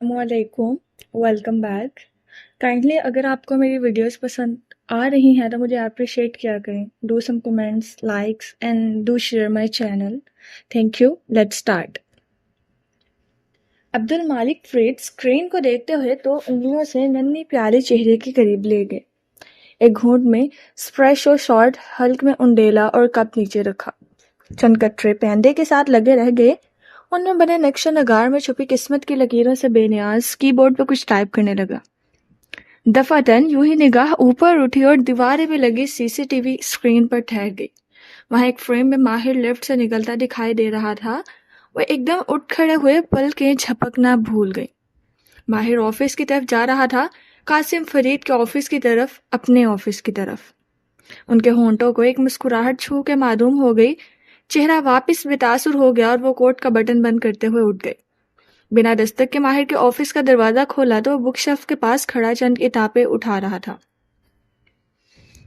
السلام علیکم، welcome back. Kindly اگر آپ کو میری ویڈیوز پسند آ رہی ہیں تو مجھے اپریشیٹ کیا کریں، do some comments, likes and do share my channel. Thank you. Let start. Abdul Malik Farid screen کو دیکھتے ہوئے تو انگلیوں سے ننھی پیارے چہرے کے قریب لے گئے۔ ایک گھونٹ میں اسپریشو شارٹ ہلک میں انڈیلا اور کپ نیچے رکھا۔ چند کٹرے پیندے کے ساتھ لگے رہ گئے۔ ان میں بنے نقش نگار میں چھپی قسمت کی لکیروں سے بے نیاز کی بورڈ پہ کچھ ٹائپ کرنے لگا۔ دفعتاً یوں ہی نگاہ اوپر اٹھی اور دیوارے میں لگی سی سی ٹی وی اسکرین پر ٹھہر گئی۔ وہاں ایک فریم میں ماہر لیفٹ سے نکلتا دکھائی دے رہا تھا۔ وہ ایک دم اٹھ کھڑے ہوئے پلکیں جھپکنا بھول گئی۔ ماہر آفس کی طرف جا رہا تھا، قاسم فرید کے آفس کی طرف، اپنے آفس کی طرف۔ ان کے ہونٹوں کو ایک مسکراہٹ چھو کے معدوم ہو گئی۔ چہرہ واپس بے تاثر ہو گیا اور وہ کوٹ کا بٹن بند کرتے ہوئے اٹھ گئے۔ بنا دستک کے ماہر کے آفس کا دروازہ کھولا تو وہ بک شیلف کے پاس کھڑا چند کتابیں اٹھا رہا تھا۔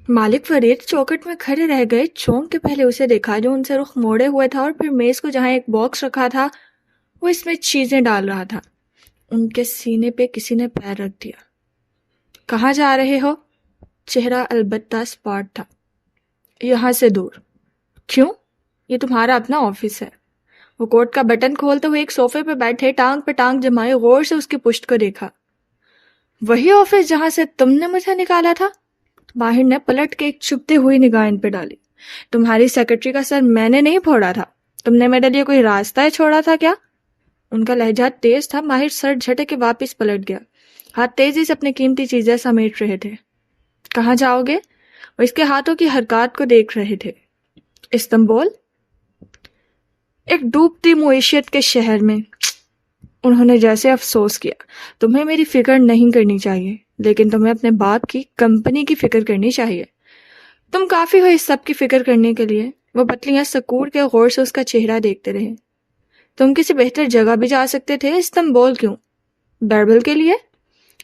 مالک فرید چوکھٹ میں کھڑے رہ گئے۔ چونک کے پہلے اسے دیکھا جو ان سے رخ موڑے ہوئے تھا، اور پھر میز کو جہاں ایک باکس رکھا تھا وہ اس میں چیزیں ڈال رہا تھا۔ ان کے سینے پہ کسی نے پیر رکھ دیا۔ کہاں جا رہے ہو؟ چہرہ البتہ سپاٹ تھا۔ یہاں سے دور۔ کیوں؟ یہ تمہارا اپنا آفس ہے۔ وہ کوٹ کا بٹن کھولتے ہوئے ایک صوفے پہ بیٹھے ٹانگ پہ ٹانگ جمائے غور سے اس کی پشت کو دیکھا۔ وہی آفس جہاں سے تم نے مجھے نکالا تھا؟ ماہر نے پلٹ کے ایک چبھتی ہوئی نگاہ ان پہ ڈالی۔ تمہاری سیکرٹری کا سر میں نے نہیں پھوڑا تھا۔ تم نے میرے لیے کوئی راستہ چھوڑا تھا کیا؟ ان کا لہجہ تیز تھا۔ ماہر سر جھٹک کے واپس پلٹ گیا۔ ہاتھ تیزی سے اپنی قیمتی چیزیں سمیٹ رہے تھے۔ کہاں جاؤ گے؟ وہ اس کے ہاتھوں کی حرکات کو دیکھ رہے تھے۔ استنبول؟ ایک ڈوبتی معیشت کے شہر میں۔ انہوں نے جیسے افسوس کیا۔ تمہیں میری فکر نہیں کرنی چاہیے، لیکن تمہیں اپنے باپ کی کمپنی کی فکر کرنی چاہیے۔ تم کافی ہو اس سب کی فکر کرنے کے لیے۔ وہ پتلیاں سکوڑ کے غور سے اس کا چہرہ دیکھتے رہے۔ تم کسی بہتر جگہ بھی جا سکتے تھے، استنبول کیوں؟ بیربل کے لیے؟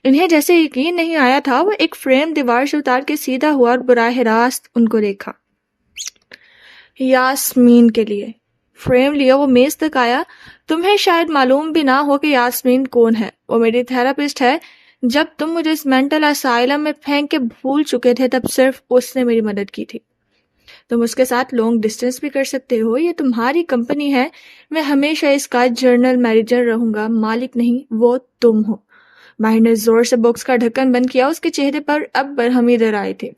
انہیں جیسے یقین نہیں آیا تھا۔ وہ ایک فریم دیوار سے اتار کے سیدھا ہوا اور براہ راست ان کو دیکھا۔ یاسمین کے لیے۔ فریم لیا، وہ میز تک آیا۔ تمہیں شاید معلوم بھی نہ ہو کہ یاسمین کون ہے۔ وہ میری تھراپسٹ ہے۔ جب تم مجھے اس مینٹل اسائلم میں پھینک کے بھول چکے تھے تب صرف اس نے میری مدد کی تھی۔ تم اس کے ساتھ لانگ ڈسٹینس بھی کر سکتے ہو۔ یہ تمہاری کمپنی ہے۔ میں ہمیشہ اس کا جنرل مینیجر رہوں گا، مالک نہیں۔ وہ تم ہو۔ ماہر نے زور سے باکس کا ڈھکن بند کیا۔ اس کے چہرے پر اب برہمی در آئے تھے۔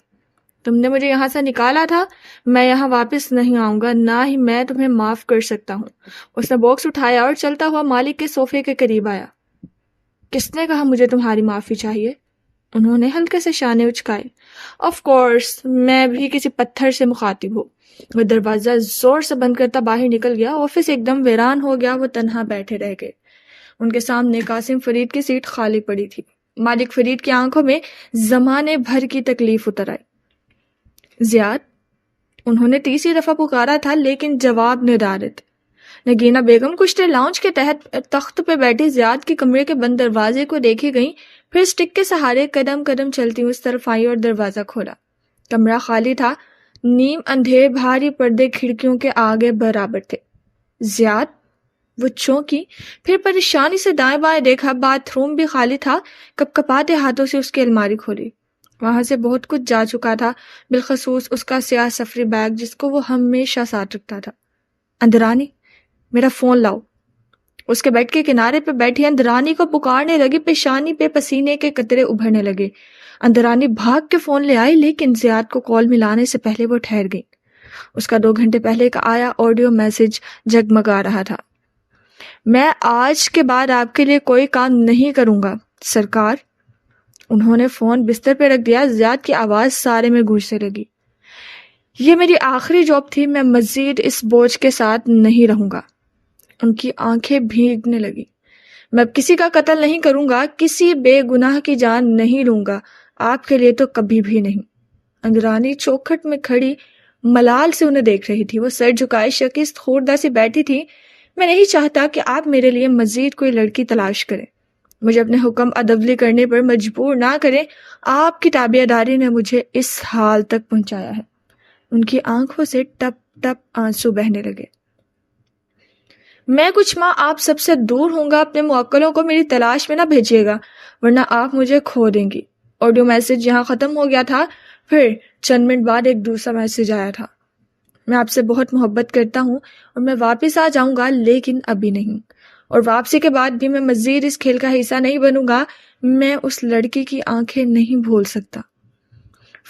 تم نے مجھے یہاں سے نکالا تھا۔ میں یہاں واپس نہیں آؤں گا، نہ ہی میں تمہیں معاف کر سکتا ہوں۔ اس نے باکس اٹھایا اور چلتا ہوا مالک کے صوفے کے قریب آیا۔ کس نے کہا مجھے تمہاری معافی چاہیے؟ انہوں نے ہلکے سے شانے اچکائے۔ آف کورس، میں بھی کسی پتھر سے مخاطب ہوں۔ وہ دروازہ زور سے بند کرتا باہر نکل گیا۔ آفس ایک دم ویران ہو گیا۔ وہ تنہا بیٹھے رہ گئے۔ ان کے سامنے قاسم فرید کی سیٹ خالی پڑی تھی۔ مالک فرید کی آنکھوں میں زمانے بھر کی تکلیف اتر آئی۔ زیاد؟ انہوں نے تیسری دفعہ پکارا تھا، لیکن جواب ندارت۔ نگینہ بیگم کچھ دیر لاؤنج کے تحت تخت پہ بیٹھی زیاد کے کمرے کے بند دروازے کو دیکھی گئیں، پھر سٹک کے سہارے قدم قدم چلتی اس طرف آئی اور دروازہ کھولا۔ کمرہ خالی تھا۔ نیم اندھیرے بھاری پردے کھڑکیوں کے آگے برابر تھے۔ زیاد؟ وہ چونکی، پھر پریشانی سے دائیں بائیں دیکھا۔ باتھ روم بھی خالی تھا۔ کپ کپاتے ہاتھوں سے اس کی الماری کھولی۔ وہاں سے بہت کچھ جا چکا تھا، بالخصوص اس کا سیاہ سفری بیگ جس کو وہ ہمیشہ ساتھ رکھتا تھا۔ اندرانی، میرا فون لاؤ۔ اس کے بیڈ کے کنارے پہ بیٹھی اندرانی کو پکارنے لگی۔ پیشانی پہ پسینے کے قطرے ابھرنے لگے۔ اندرانی بھاگ کے فون لے آئی، لیکن زیاد کو کال ملانے سے پہلے وہ ٹھہر گئی۔ اس کا 2 گھنٹے پہلے کا آیا آڈیو میسج جگمگا رہا تھا۔ میں آج کے بعد آپ کے لیے کوئی کام نہیں کروں گا سرکار۔ انہوں نے فون بستر پہ رکھ دیا۔ زیاد کی آواز سارے میں گونجنے لگی۔ یہ میری آخری جاب تھی، میں مزید اس بوجھ کے ساتھ نہیں رہوں گا۔ ان کی آنکھیں بھیگنے لگی۔ میں اب کسی کا قتل نہیں کروں گا، کسی بے گناہ کی جان نہیں لوں گا، آپ کے لیے تو کبھی بھی نہیں۔ اندرانی چوکھٹ میں کھڑی ملال سے انہیں دیکھ رہی تھی۔ وہ سر جھکائے شکست خوردہ سے بیٹھی تھی۔ میں نہیں چاہتا کہ آپ میرے لیے مزید کوئی لڑکی تلاش کریں، مجھے اپنے حکم عدولی کرنے پر مجبور نہ کریں۔ آپ کی تابعداری نے مجھے اس حال تک پہنچایا ہے۔ ان کی آنکھوں سے ٹپ ٹپ آنسو بہنے لگے۔ میں کچھ ماہ آپ سب سے دور ہوں گا، اپنے موکلوں کو میری تلاش میں نہ بھیجیے گا ورنہ آپ مجھے کھو دیں گی۔ آڈیو میسج یہاں ختم ہو گیا تھا، پھر چند منٹ بعد ایک دوسرا میسج آیا تھا۔ میں آپ سے بہت محبت کرتا ہوں اور میں واپس آ جاؤں گا، لیکن ابھی نہیں، اور واپسی کے بعد بھی میں مزید اس کھیل کا حصہ نہیں بنوں گا۔ میں اس لڑکی کی آنکھیں نہیں بھول سکتا۔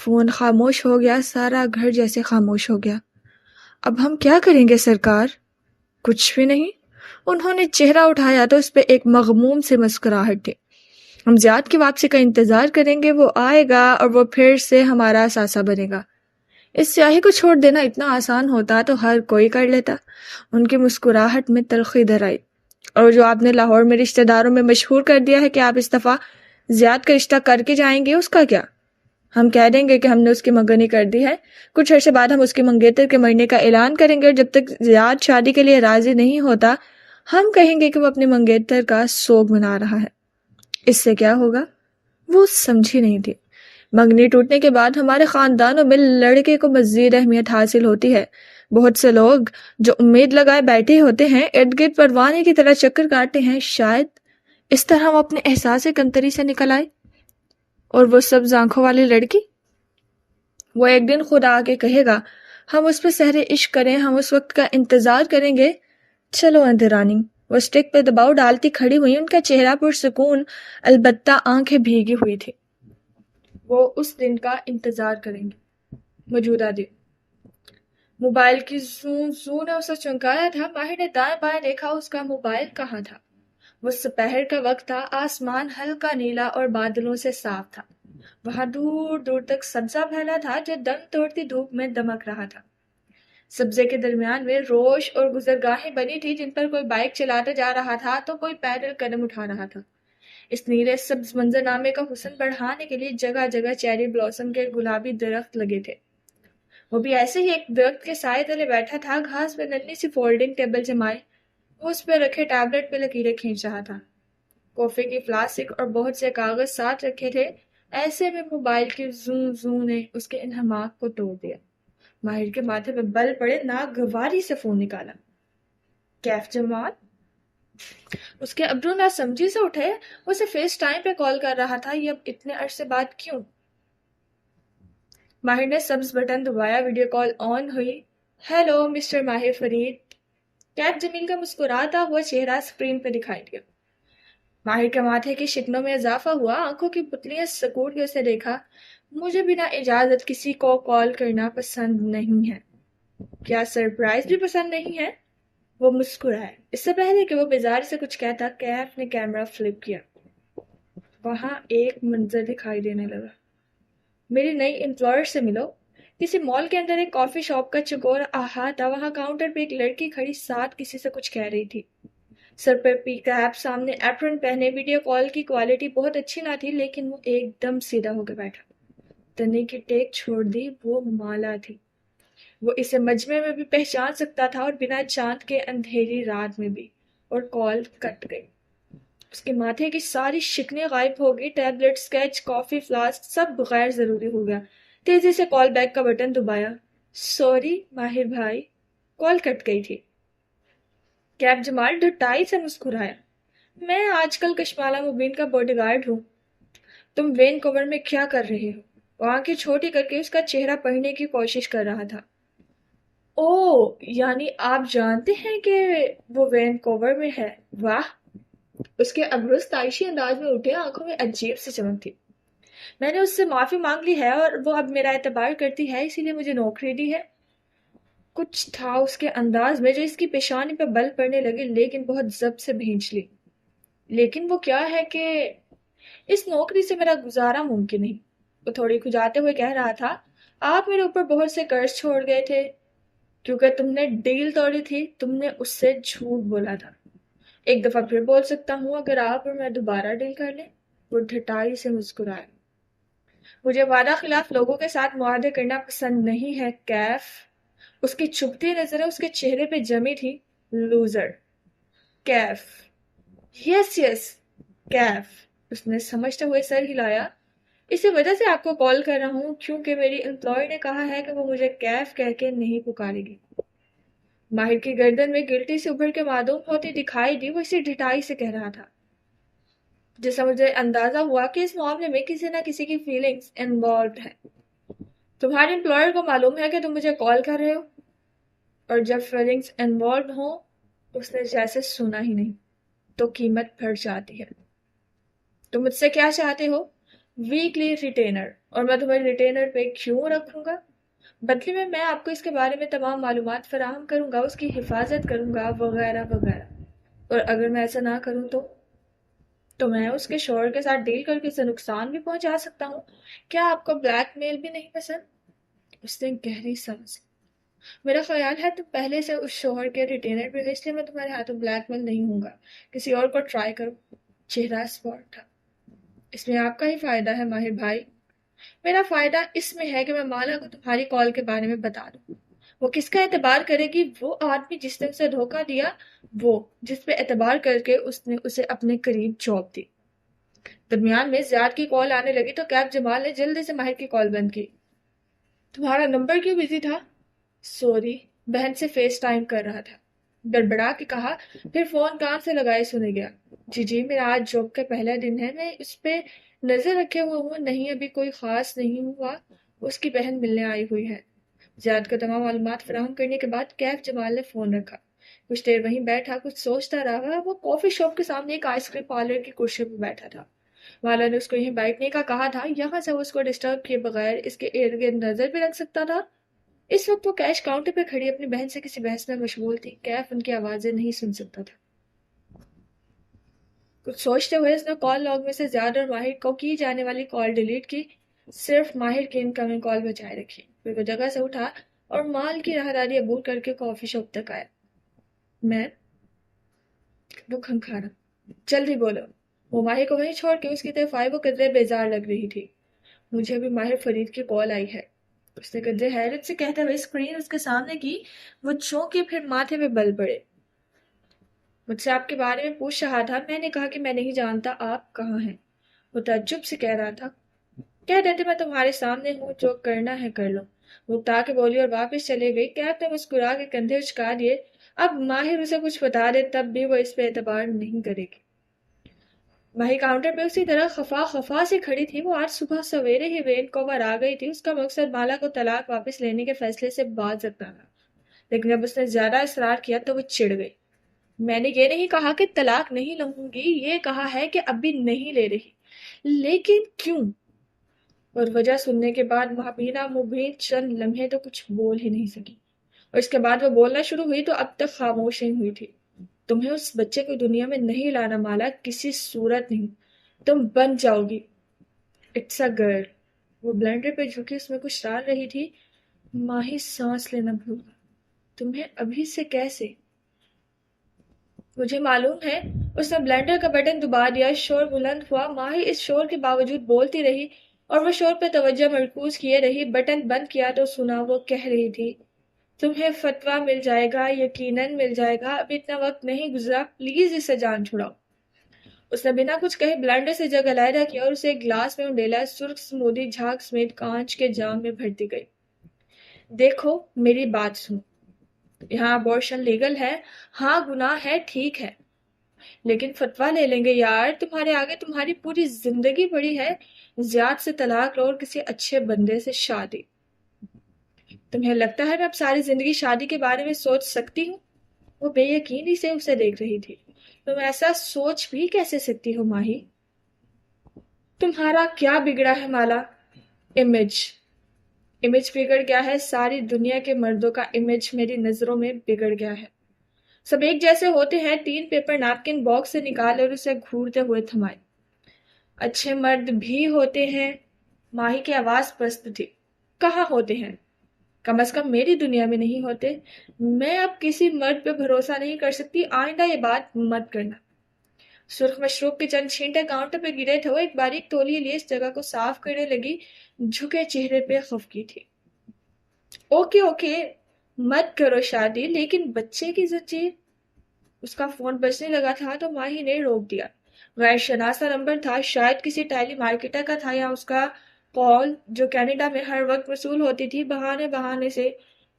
فون خاموش ہو گیا، سارا گھر جیسے خاموش ہو گیا۔ اب ہم کیا کریں گے سرکار؟ کچھ بھی نہیں۔ انہوں نے چہرہ اٹھایا تو اس پہ ایک مغموم سے مسکراہٹ تھی۔ ہم زیاد کی واپسی کا انتظار کریں گے، وہ آئے گا اور وہ پھر سے ہمارا اثاثہ بنے گا۔ اس سیاہی کو چھوڑ دینا اتنا آسان ہوتا تو ہر کوئی کر لیتا۔ ان کی مسکراہٹ میں تلخی در آئی۔ اور جو آپ نے لاہور میں رشتہ داروں میں مشہور کر دیا ہے کہ آپ اس دفعہ زیاد کا رشتہ کر کے جائیں گے، اس کا کیا؟ ہم کہہ دیں گے کہ ہم نے اس کی منگنی کر دی ہے۔ کچھ عرصے بعد ہم اس کی منگیتر کے مرنے کا اعلان کریں گے، اور جب تک زیاد شادی کے لیے راضی نہیں ہوتا ہم کہیں گے کہ وہ اپنی منگیتر کا سوگ منا رہا ہے۔ اس سے کیا ہوگا؟ وہ سمجھی نہیں تھی۔ منگنی ٹوٹنے کے بعد ہمارے خاندانوں میں لڑکے کو مزید اہمیت حاصل ہوتی ہے۔ بہت سے لوگ جو امید لگائے بیٹھے ہوتے ہیں ارد گرد پروانے کی طرح چکر کاٹتے ہیں، شاید اس طرح وہ اپنے احساس کنتری سے نکل آئے۔ اور وہ سبز آنکھوں والی لڑکی، وہ ایک دن خود آ کے کہے گا ہم اس پہ سحر عشق کریں، ہم اس وقت کا انتظار کریں گے۔ چلو اندرانی۔ وہ سٹک پہ دباؤ ڈالتی کھڑی ہوئی، ان کا چہرہ پرسکون، البتہ آنکھیں بھیگی ہوئی تھی۔ وہ اس دن کا انتظار کریں گے۔ موجودہ دن۔ موبائل کی زوں نے اسے چونکایا تھا۔ ماہر نے دائیں بائیں دیکھا، اس کا موبائل کہاں تھا؟ وہ دوپہر کا وقت تھا، آسمان ہلکا نیلا اور بادلوں سے صاف تھا۔ وہاں دور دور تک سبزہ پھیلا تھا جو دم توڑتی دھوپ میں دمک رہا تھا۔ سبزے کے درمیان میں روش اور گزرگاہیں بنی تھی جن پر کوئی بائک چلاتا جا رہا تھا تو کوئی پیدل قدم اٹھا رہا تھا۔ اس نیلے سبز منظرنامے کا حسن بڑھانے کے لیے جگہ جگہ چیری بلاسم کے گلابی درخت لگے تھے۔ وہ بھی ایسے ہی ایک درخت کے سائے تلے بیٹھا تھا، گھاس پہ ننھی سی فولڈنگ ٹیبل جمائے وہ اس پہ رکھے ٹیبلٹ پہ لکیریں کھینچ رہا تھا۔ کافی کی فلاسک اور بہت سے کاغذ ساتھ رکھے تھے۔ ایسے میں موبائل کی زوں نے اس کے انہماک کو توڑ دیا۔ ماہر کے ماتھے پہ بل پڑے، ناگواری سے فون نکالا۔ کیف جمال؟ اس کے ابرو نہ سمجھی سے اٹھے۔ وہ اسے فیس ٹائم پہ کال کر رہا تھا، یہ اب اتنے عرصے بعد کیوں؟ ماہر نے سبز بٹن دبایا، ویڈیو کال آن ہوئی۔ ہیلو مسٹر ماہر فرید۔ کیف جمیل کا مسکراتا ہوا چہرہ سکرین پہ دکھائی دیا۔ ماہر کے ماتھے کی شکنوں میں اضافہ ہوا، آنکھوں کی پتلیاں سکوڑ کے اسے دیکھا۔ مجھے بنا اجازت کسی کو کال کرنا پسند نہیں ہے۔ کیا سرپرائز بھی پسند نہیں ہے؟ وہ مسکرائے۔ اس سے پہلے کہ وہ بیزاری سے کچھ کہتا، کیف نے کیمرہ فلپ کیا۔ وہاں ایک منظر دکھائی دینے لگا۔ میری نئی امپلائر سے ملو۔ کسی مال کے اندر ایک کافی شاپ کا چکور احاطہ، وہاں کاؤنٹر پہ ایک لڑکی کھڑی ساتھ کسی سے کچھ کہہ رہی تھی۔ سر پہ پی کیپ، سامنے ایپرن پہنے۔ ویڈیو کال کی کوالٹی بہت اچھی نہ تھی لیکن وہ ایک دم سیدھا ہو کے بیٹھا۔ تنے کی ٹیک چھوڑ دی، وہ مالا تھی۔ وہ اسے مجمع میں بھی پہچان سکتا تھا اور بنا چاند کے اندھیری رات میں بھی۔ اور کال کٹ گئی۔ اس کے ماتھے کی ساری شکنیں غائب ہو گئی۔ ٹیبلٹ، سکیچ، کافی فلاسک سب غیر ضروری ہو گیا۔ تیزی سے کال بیک کا بٹن دبایا۔ سوری ماہر بھائی، کال کٹ گئی تھی۔ کیف جمال ڈٹائی سے مسکرایا۔ میں آج کل کشمالہ مبین کا باڈی گارڈ ہوں۔ تم وینکوور میں کیا کر رہے ہو؟ وہ آنکھیں چھوٹی کر کے اس کا چہرہ پڑھنے کی کوشش کر رہا تھا۔ او، یعنی آپ جانتے ہیں کہ وہ وینکوور میں ہے؟ واہ! اس کے ابروز تعیشی انداز میں اٹھے، آنکھوں میں عجیب سی چمک تھی۔ میں نے اس سے معافی مانگ لی ہے اور وہ اب میرا اعتبار کرتی ہے، اسی لیے مجھے نوکری دی ہے۔ کچھ تھا اس کے انداز میں جو اس کی پیشانی پہ بل پڑنے لگے، لیکن بہت ضبط سے بھینچ لی۔ لیکن وہ کیا ہے کہ اس نوکری سے میرا گزارا ممکن نہیں۔ وہ تھوڑی کھجاتے ہوئے کہہ رہا تھا، آپ میرے اوپر بہت سے قرض چھوڑ گئے تھے کیونکہ تم نے ڈیل توڑی تھی، تم نے اس سے جھوٹ بولا تھا۔ ایک دفعہ پھر بول سکتا ہوں اگر آپ اور میں دوبارہ ڈیل کر لیں۔ وہ ڈھٹائی سے مسکرایا۔ مجھے وعدہ خلاف لوگوں کے ساتھ معاہدے کرنا پسند نہیں ہے کیف۔ اس کی چبھتی نظریں اس کے چہرے پہ جمی تھی۔ لوزر۔ کیف۔ یس یس کیف۔ اس نے سمجھتے ہوئے سر ہلایا۔ اسی وجہ سے آپ کو کال کر رہا ہوں کیونکہ میری امپلائی نے کہا ہے کہ وہ مجھے کیف کہہ کے نہیں پکارے گی۔ ماہر کی گردن میں گلٹی سے ابھر کے معدوم ہوتی دکھائی دی. وہ اسے ڈٹائی سے کہہ رہا تھا، جس سے مجھے اندازہ ہوا کہ اس معاملے میں کسی نہ کسی کی فیلنگز انوالوڈ ہے. تمہارے امپلائر کو معلوم ہے کہ تم مجھے کال کر رہے ہو؟ اور جب فیلنگز انوالوڈ ہوں، اس نے جیسے سنا ہی نہیں، تو قیمت بڑھ جاتی ہے. تم مجھ سے کیا چاہتے ہو؟ Weekly retainer. اور میں تمہیں ریٹینر پہ کیوں رکھوں گا؟ بدلے میں آپ کو اس کے بارے میں تمام معلومات فراہم کروں گا، اس کی حفاظت کروں گا، وغیرہ وغیرہ. اور اگر میں ایسا نہ کروں تو میں اس کے شوہر کے ساتھ ڈیل کر کے اسے نقصان بھی پہنچا سکتا ہوں. کیا آپ کو بلیک میل بھی نہیں پسند؟ اس نے گہری سانس لی. میرا خیال ہے تم پہلے سے اس شوہر کے ریٹینر پہ، اس لیے میں تمہارے ہاتھوں بلیک میل نہیں ہوں گا. کسی اور کو ٹرائی کرو. چہرہ اسپاٹ تھا. اس میں آپ کا ہی فائدہ ہے ماہر بھائی. میرا فائدہ اس میں ہے کہ میں مالا کو تمہاری کال کے بارے میں بتا دوں. وہ کس کا اعتبار کرے گی؟ وہ آدمی جس نے اسے دھوکہ دیا، وہ جس پہ اعتبار کر کے اس نے اسے اپنے قریب جھونک دی. درمیان میں زیاد کی کال آنے لگی تو کیب جمال نے جلدی سے ماہر کی کال بند کی. تمہارا نمبر کیوں بزی تھا؟ سوری، بہن سے فیس ٹائم کر رہا تھا. گڑبڑا کے کہا، پھر فون کان سے لگائے سنے گیا. جی میرا آج جاب کا پہلا دن ہے، میں اس پہ نظر رکھے ہوئے ہوں. نہیں ابھی کوئی خاص نہیں ہوا. اس کی بہن ملنے آئی ہوئی ہے. زیاد کو تمام معلومات فراہم کرنے کے بعد کیف جمال نے فون رکھا. کچھ دیر وہیں بیٹھا کچھ سوچتا رہا. وہ کافی شاپ کے سامنے ایک آئس کریم پارلر کی کرسی پہ بیٹھا تھا. والا نے اس کو یہیں بیٹھنے کا کہا تھا. یہاں سے وہ اس کو ڈسٹرب کیے بغیر اس کے ارد گرد نظر بھی رکھ سکتا تھا. اس وقت وہ کیش کاؤنٹر پہ کھڑی اپنی بہن سے کسی بحث میں مشغول تھی. کیف ان کی آوازیں نہیں سن سکتا تھا. کچھ سوچتے ہوئے اس نے کال لاگ میں سے زیاد اور ماہر کو کی جانے والی کال ڈیلیٹ کی. صرف ماہر کی انکمنگ کال بچائے رکھی. پھر وہ جگہ سے اٹھا اور مال کی راہداری عبور کر کے کافی شاپ تک آیا. میں وہ کھنکھارا. جلدی بولو. وہ ماہر کو وہیں چھوڑ کے اس کی طرف آئی. وہ قدرے بیزار لگ رہی تھی. مجھے ابھی ماہر فرید کی کال آئی ہے، اس نے قدرے حیرت سے کہتے ہوئے اسکرین اس کے سامنے کی. وہ چونکے پھر ماتھے پہ بل پڑے. مجھ سے آپ کے بارے میں پوچھ رہا تھا. میں نے کہا کہ میں نہیں جانتا آپ کہاں ہیں. وہ تعجب سے کہہ رہا تھا، کہہ دیتے میں تمہارے سامنے ہوں، جو کرنا ہے کر لو. وہ اکتا کے بولی اور واپس چلے گئی. کیف نے مسکرا کے کندھے اچکا دیے. اب ماہر اسے کچھ بتا دے تب بھی وہ اس پہ اعتبار نہیں کرے گی. ماہر کاؤنٹر پہ اسی طرح خفا سے کھڑی تھی. وہ آج صبح سویرے ہی وینکوور آ گئی تھی. اس کا مقصد مالا کو طلاق واپس لینے کے فیصلے سے باز رکھنا تھا. لیکن جب اس نے زیادہ اصرار کیا تو وہ چڑ گئی. میں نے یہ نہیں کہا کہ طلاق نہیں لوں گی، یہ کہا ہے کہ ابھی نہیں لے رہی. لیکن کیوں؟ اور وجہ سننے کے بعد مبینہ مبین چند لمحے تو کچھ بول ہی نہیں سکی. اور اس کے بعد وہ بولنا شروع ہوئی تو اب تک خاموش ہی ہوئی تھی. تمہیں اس بچے کو دنیا میں نہیں لانا مالا، کسی صورت نہیں. تم بن جاؤ گی. It's a girl. وہ بلینڈر پہ جھکی اس میں کچھ ڈال رہی تھی. ماہی سانس لینا بھول گیا. تمہیں ابھی سے کیسے؟ مجھے معلوم ہے. اس نے بلینڈر کا بٹن دبا دیا. شور بلند ہوا. ماہی اس شور کے باوجود بولتی رہی اور وہ شور پہ توجہ مرکوز کیے رہی. بٹن بند کیا تو سنا وہ کہہ رہی تھی، تمہیں فتویٰ مل جائے گا، یقیناً مل جائے گا. اب اتنا وقت نہیں گزرا، پلیز اسے جان چھڑاؤ. اس نے بنا کچھ کہے بلینڈر سے جگ علیحدہ کیا اور اسے ایک گلاس میں انڈیلا سرخ سمودی جھاگ سمیت کانچ کے جام میں بھرتی گئی. دیکھو میری بات سن. یہاں ابورشن لیگل ہے. ہاں گناہ ہے، ٹھیک ہے، لیکن فتویٰ لے لیں گے یار. تمہارے آگے تمہاری پوری زندگی پڑی ہے. زیاد سے طلاق لو اور کسی اچھے بندے سے شادی. تمہیں لگتا ہے میں اب ساری زندگی شادی کے بارے میں سوچ سکتی ہوں؟ وہ بے یقینی سے اسے دیکھ رہی تھی. تم ایسا سوچ بھی کیسے سکتی ہو ماہی؟ تمہارا کیا بگڑا ہے مالا؟ امیج بگڑ گیا ہے. ساری دنیا کے مردوں کا امیج میری نظروں میں بگڑ گیا ہے. سب ایک جیسے ہوتے ہیں. 3 پیپر نیپکن باکس سے نکالے اور اسے گھورتے ہوئے تھمائے. اچھے مرد بھی ہوتے ہیں. ماہی کی آواز پست تھی. کہاں ہوتے ہیں؟ کم از کم میری دنیا میں نہیں ہوتے. میں اب کسی مرد پہ بھروسہ نہیں کر سکتی. آئندہ یہ بات مت کرنا. سرخ مشروب کے چند چھینٹے کاؤنٹر پہ گرے تھے. وہ ایک باریک تولیے لیے اس جگہ کو صاف کرنے لگی. جھکے چہرے پہ خفگی تھی. اوکے مت کرو شادی، لیکن بچے کی زنجیر. اس کا فون بجنے لگا تھا تو ماہی نے روک دیا. غیر شناسہ نمبر تھا. شاید کسی ٹیلی مارکیٹر کا تھا یا اس کا کال جو کینیڈا میں ہر وقت وصول ہوتی تھی. بہانے سے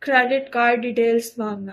کریڈٹ کارڈ ڈیٹیلز مانگنا.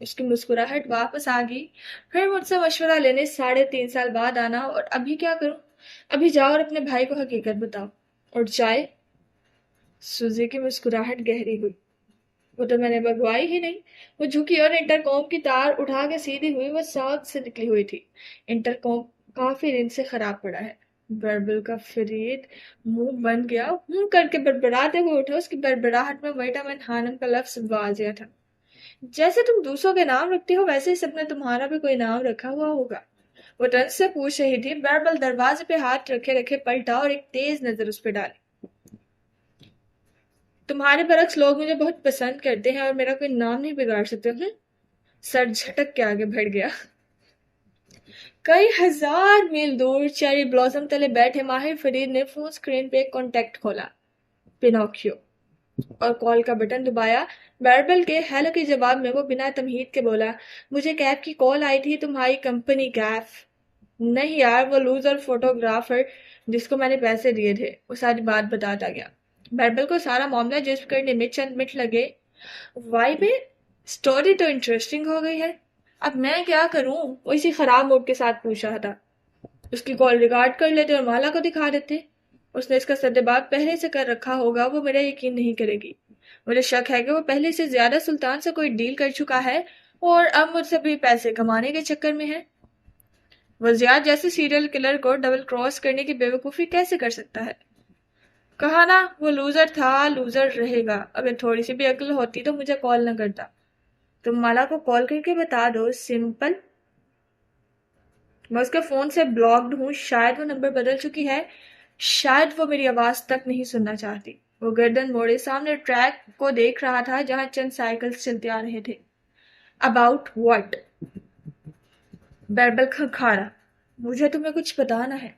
اس کی مسکراہٹ واپس آ گئی. پھر مجھ سے مشورہ لینے 3.5 سال بعد آنا، اور ابھی کیا کروں؟ ابھی جاؤ اور اپنے بھائی کو حقیقت بتاؤ. اور چائے؟ سوزی کی مسکراہٹ گہری ہوئی. وہ تو میں نے بگوائی ہی نہیں. وہ جھکی اور انٹر کوم کی تار اٹھا کے سیدھی ہوئی. وہ ساؤتھ سے نکلی ہوئی تھی. انٹر کوم کافی دن سے خراب پڑا ہے. بربل کا فرید منہ بن گیا. منہ کر کے بڑبڑاتے ہوئے اٹھا. اس کی بڑبڑاہٹ میں وائٹامن خانم کا لفظ واضح تھا. جیسے تم دوسروں کے نام رکھتے ہو ویسے ہی سب نے تمہارا بھی کوئی نام رکھا ہوا ہوگا. وہ طنز سے پوچھ رہی تھی. بربل دروازے پہ ہاتھ رکھے رکھے پلٹا اور ایک تیز نظر اس پہ ڈالی. تمہارے برعکس لوگ مجھے بہت پسند کرتے ہیں اور میرا کوئی نام نہیں بگاڑ سکتے. سر جھٹک کے آگے بڑھ گیا. کئی ہزار میل دور چیری بلاسم تلے بیٹھے ماہر فرید نے فون سکرین پہ ایک کانٹیکٹ کھولا. پینوکیو. اور کال کا بٹن دبایا. بربل کے ہیلو کے جواب میں وہ بنا تمہید کے بولا. مجھے کیب کی کال آئی تھی. تمہاری کمپنی کیف؟ نہیں یار، وہ لوزر فوٹوگرافر جس کو میں نے پیسے دیے تھے. وہ ساری بات بتاتا گیا. بربل کو سارا معاملہ جذب کرنے میں چند منٹ لگے. وائی بے، سٹوری تو انٹرسٹنگ ہو گئی ہے. اب میں کیا کروں؟ وہ اسی خراب موڈ کے ساتھ پوچھ رہا تھا. اس کی کال ریکارڈ کر لیتے اور مالا کو دکھا دیتے. اس نے اس کا سدباب پہلے سے کر رکھا ہوگا. وہ میرا یقین نہیں کرے گی. مجھے شک ہے کہ وہ پہلے سے زیادہ سلطان سے کوئی ڈیل کر چکا ہے اور اب مجھ سے بھی پیسے کمانے کے چکر میں ہے. وہ زیاد جیسے سیریل کلر کو ڈبل کراس کرنے کی بیوقوفی کیسے کر سکتا ہے؟ کہا نا، وہ لوزر تھا، لوزر رہے گا. اگر تھوڑی سی بھی عقل ہوتی تو مجھے کال نہ کرتا. تم مالا کو کال کر کے بتا دو. سمپل. میں اس کے فون سے بلاکڈ ہوں. شاید وہ نمبر بدل چکی ہے. شاید وہ میری آواز تک نہیں سننا چاہتی. وہ گردن موڑے سامنے ٹریک کو دیکھ رہا تھا جہاں چند سائیکلز چلتے آ رہے تھے. About what? بربل کھنکھاڑا. مجھے تمہیں کچھ بتانا ہے.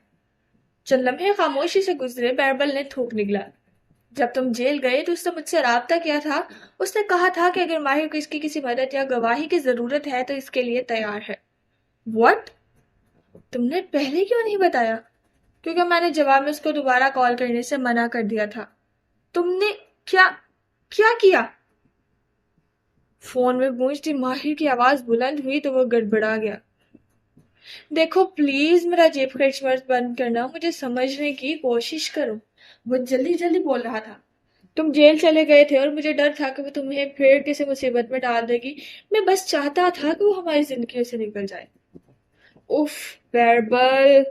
چند لمحے خاموشی سے گزرے. بربل نے تھوک نگلا. جب تم جیل گئے تو اس نے مجھ سے رابطہ کیا تھا. اس نے کہا تھا کہ اگر ماہر کو اس کی کسی مدد یا گواہی کی ضرورت ہے تو اس کے لیے تیار ہے. واٹ؟ تم نے پہلے کیوں نہیں بتایا؟ کیونکہ میں نے جواب میں اس کو دوبارہ کال کرنے سے منع کر دیا تھا. تم نے کیا کیا؟ فون میں گونجتی ماہر کی آواز بلند ہوئی تو وہ گڑبڑا گیا. دیکھو پلیز میرا جیب خرچ مرض بند کرنا. مجھے سمجھنے کی کوشش کرو. وہ جلدی بول رہا تھا. تم جیل چلے گئے تھے اور مجھے ڈر تھا کہ وہ تمہیں پھر کسی مصیبت میں ڈال دے گی. میں بس چاہتا تھا کہ وہ ہماری زندگیوں سے نکل جائے. اف بیربل.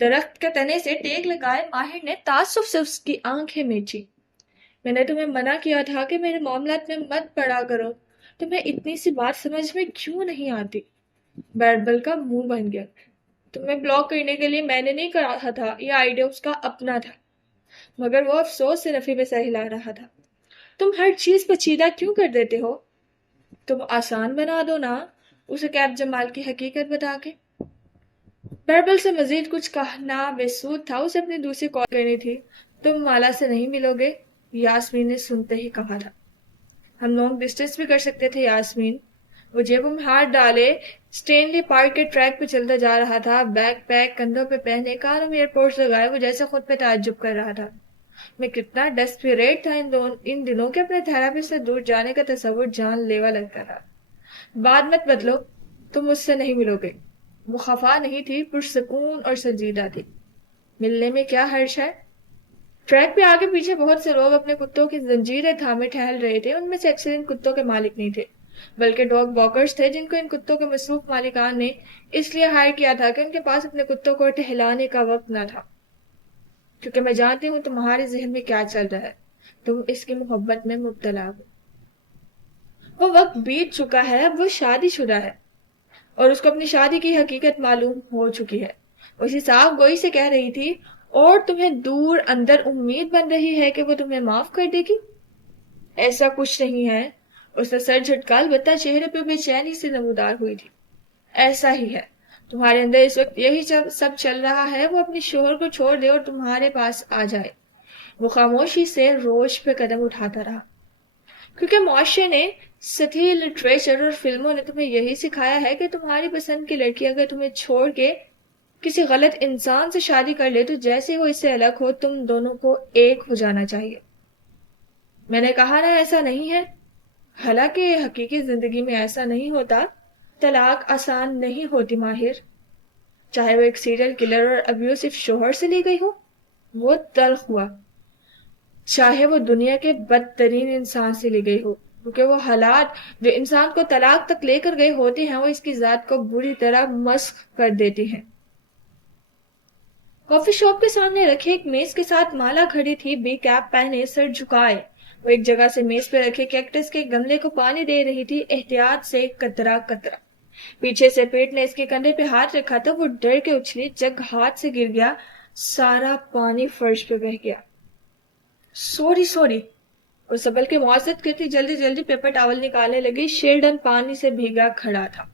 درخت کے تنے سے ٹیک لگائے ماہر نے تعصب سے اس کی آنکھیں میچی. میں نے تمہیں منع کیا تھا کہ میرے معاملات میں مت پڑا کرو. تمہیں اتنی سی بات سمجھ میں کیوں نہیں آتی؟ بیربل کا منہ بن گیا. تمہیں بلاک کرنے کے لیے میں نے نہیں کہا تھا. یہ آئیڈیا اس کا اپنا تھا. مگر وہ افسوس سے نفی میں سہ ہلا رہا تھا. تم ہر چیز پیچیدہ کیوں کر دیتے ہو؟ تم آسان بنا دو نا، اسے کیب جمال کی حقیقت بتا کے. بیربل سے مزید کچھ کہنا بے سود تھا. اسے اپنی دوسری کال کرنی تھی. تم مالا سے نہیں ملو گے؟ یاسمین نے سنتے ہی کہا تھا. ہم لانگ ڈسٹینس بھی کر سکتے تھے یاسمین. وہ جیبوں میں ہاتھ ڈالے اسٹینلی پارک کے ٹریک پہ چلتا جا رہا تھا. بیک پیک کندھوں پہ پہنے، کانوں میں ایئر پورٹس لگائے، وہ جیسے خود پہ تعجب کر رہا تھا. میں کتنا ڈیسپریٹ تھا ان دنوں کے اپنے تھراپسٹ سے دور جانے کا تصور جان لیوا لگتا تھا. بات مت بدلو. تم مجھ سے نہیں ملو گے. وہ خفا نہیں تھی، پرسکون اور سنجیدہ تھی. ملنے میں کیا حرج ہے؟ ٹریک پہ آگے پیچھے بہت سے لوگ اپنے کتوں کی زنجیریں تھامے ٹہل رہے تھے. ان میں سے اکثر ان کتوں کے مالک نہیں تھے بلکہ ڈاگ واکرز تھے جن کو ان کتوں کے مصروف مالکان نے اس لیے ہائر کیا تھا کہ ان کے پاس اپنے کتوں کو ٹہلانے کا وقت نہ تھا. کیونکہ میں جانتی ہوں تمہارے ذہن میں کیا چل رہا ہے. تم اس کی محبت میں مبتلا ہو. وہ وقت بیت چکا ہے. اب وہ شادی شدہ ہے اور اس کو اپنی شادی کی حقیقت معلوم ہو چکی ہے. اسی صاف گوئی سے کہہ رہی تھی. اور تمہیں دور اندر امید بن رہی ہے کہ وہ تمہیں معاف کر دے گی؟ ایسا کچھ نہیں ہے. اس نے سر جھٹکا. البتہ چہرے پہ بے چینی سے نمودار ہوئی تھی. ایسا ہی ہے. تمہارے اندر اس وقت یہی سب چل رہا ہے. وہ اپنی شوہر کو چھوڑ دے اور تمہارے پاس آ جائے. وہ خاموشی سے روش پہ قدم اٹھاتا رہا. کیونکہ معاشرے نے، سطحی لٹریچر اور فلموں نے تمہیں یہی سکھایا ہے کہ تمہاری پسند کی لڑکی اگر تمہیں چھوڑ کے کسی غلط انسان سے شادی کر لے تو جیسے وہ اس سے الگ ہو تم دونوں کو ایک ہو جانا چاہیے. میں نے کہا نا ایسا نہیں ہے. حالانکہ حقیقی زندگی میں ایسا نہیں ہوتا. طلاق آسان نہیں ہوتی ماہر. چاہے وہ ایک سیریل کلر اور ابیوسف شوہر سے لی گئی ہو وہ تلخ ہوا، چاہے وہ دنیا کے بدترین انسان سے لی گئی ہو، کیونکہ وہ حالات جو انسان کو طلاق تک لے کر گئے ہوتے ہیں وہ اس کی ذات کو بری طرح مسخ کر دیتی ہیں. کافی شاپ کے سامنے رکھے ایک میز کے ساتھ مالا کھڑی تھی، بی کیپ پہنے، سر جھکائے. وہ ایک جگہ سے میز پہ رکھے کیکٹس کے گملے کو پانی دے رہی تھی، احتیاط سے قطرہ قطرہ. پیچھے سے پیٹ نے اس کے کندھے پہ ہاتھ رکھا تو وہ ڈر کے اچھلی، جگ ہاتھ سے گر گیا، سارا پانی فرش پہ بہ گیا. سوری. وہ سبل کے معذرت کرتی جلدی جلدی پیپر ٹاول نکالنے لگی. شیلڈن پانی سے بھیگا کھڑا تھا.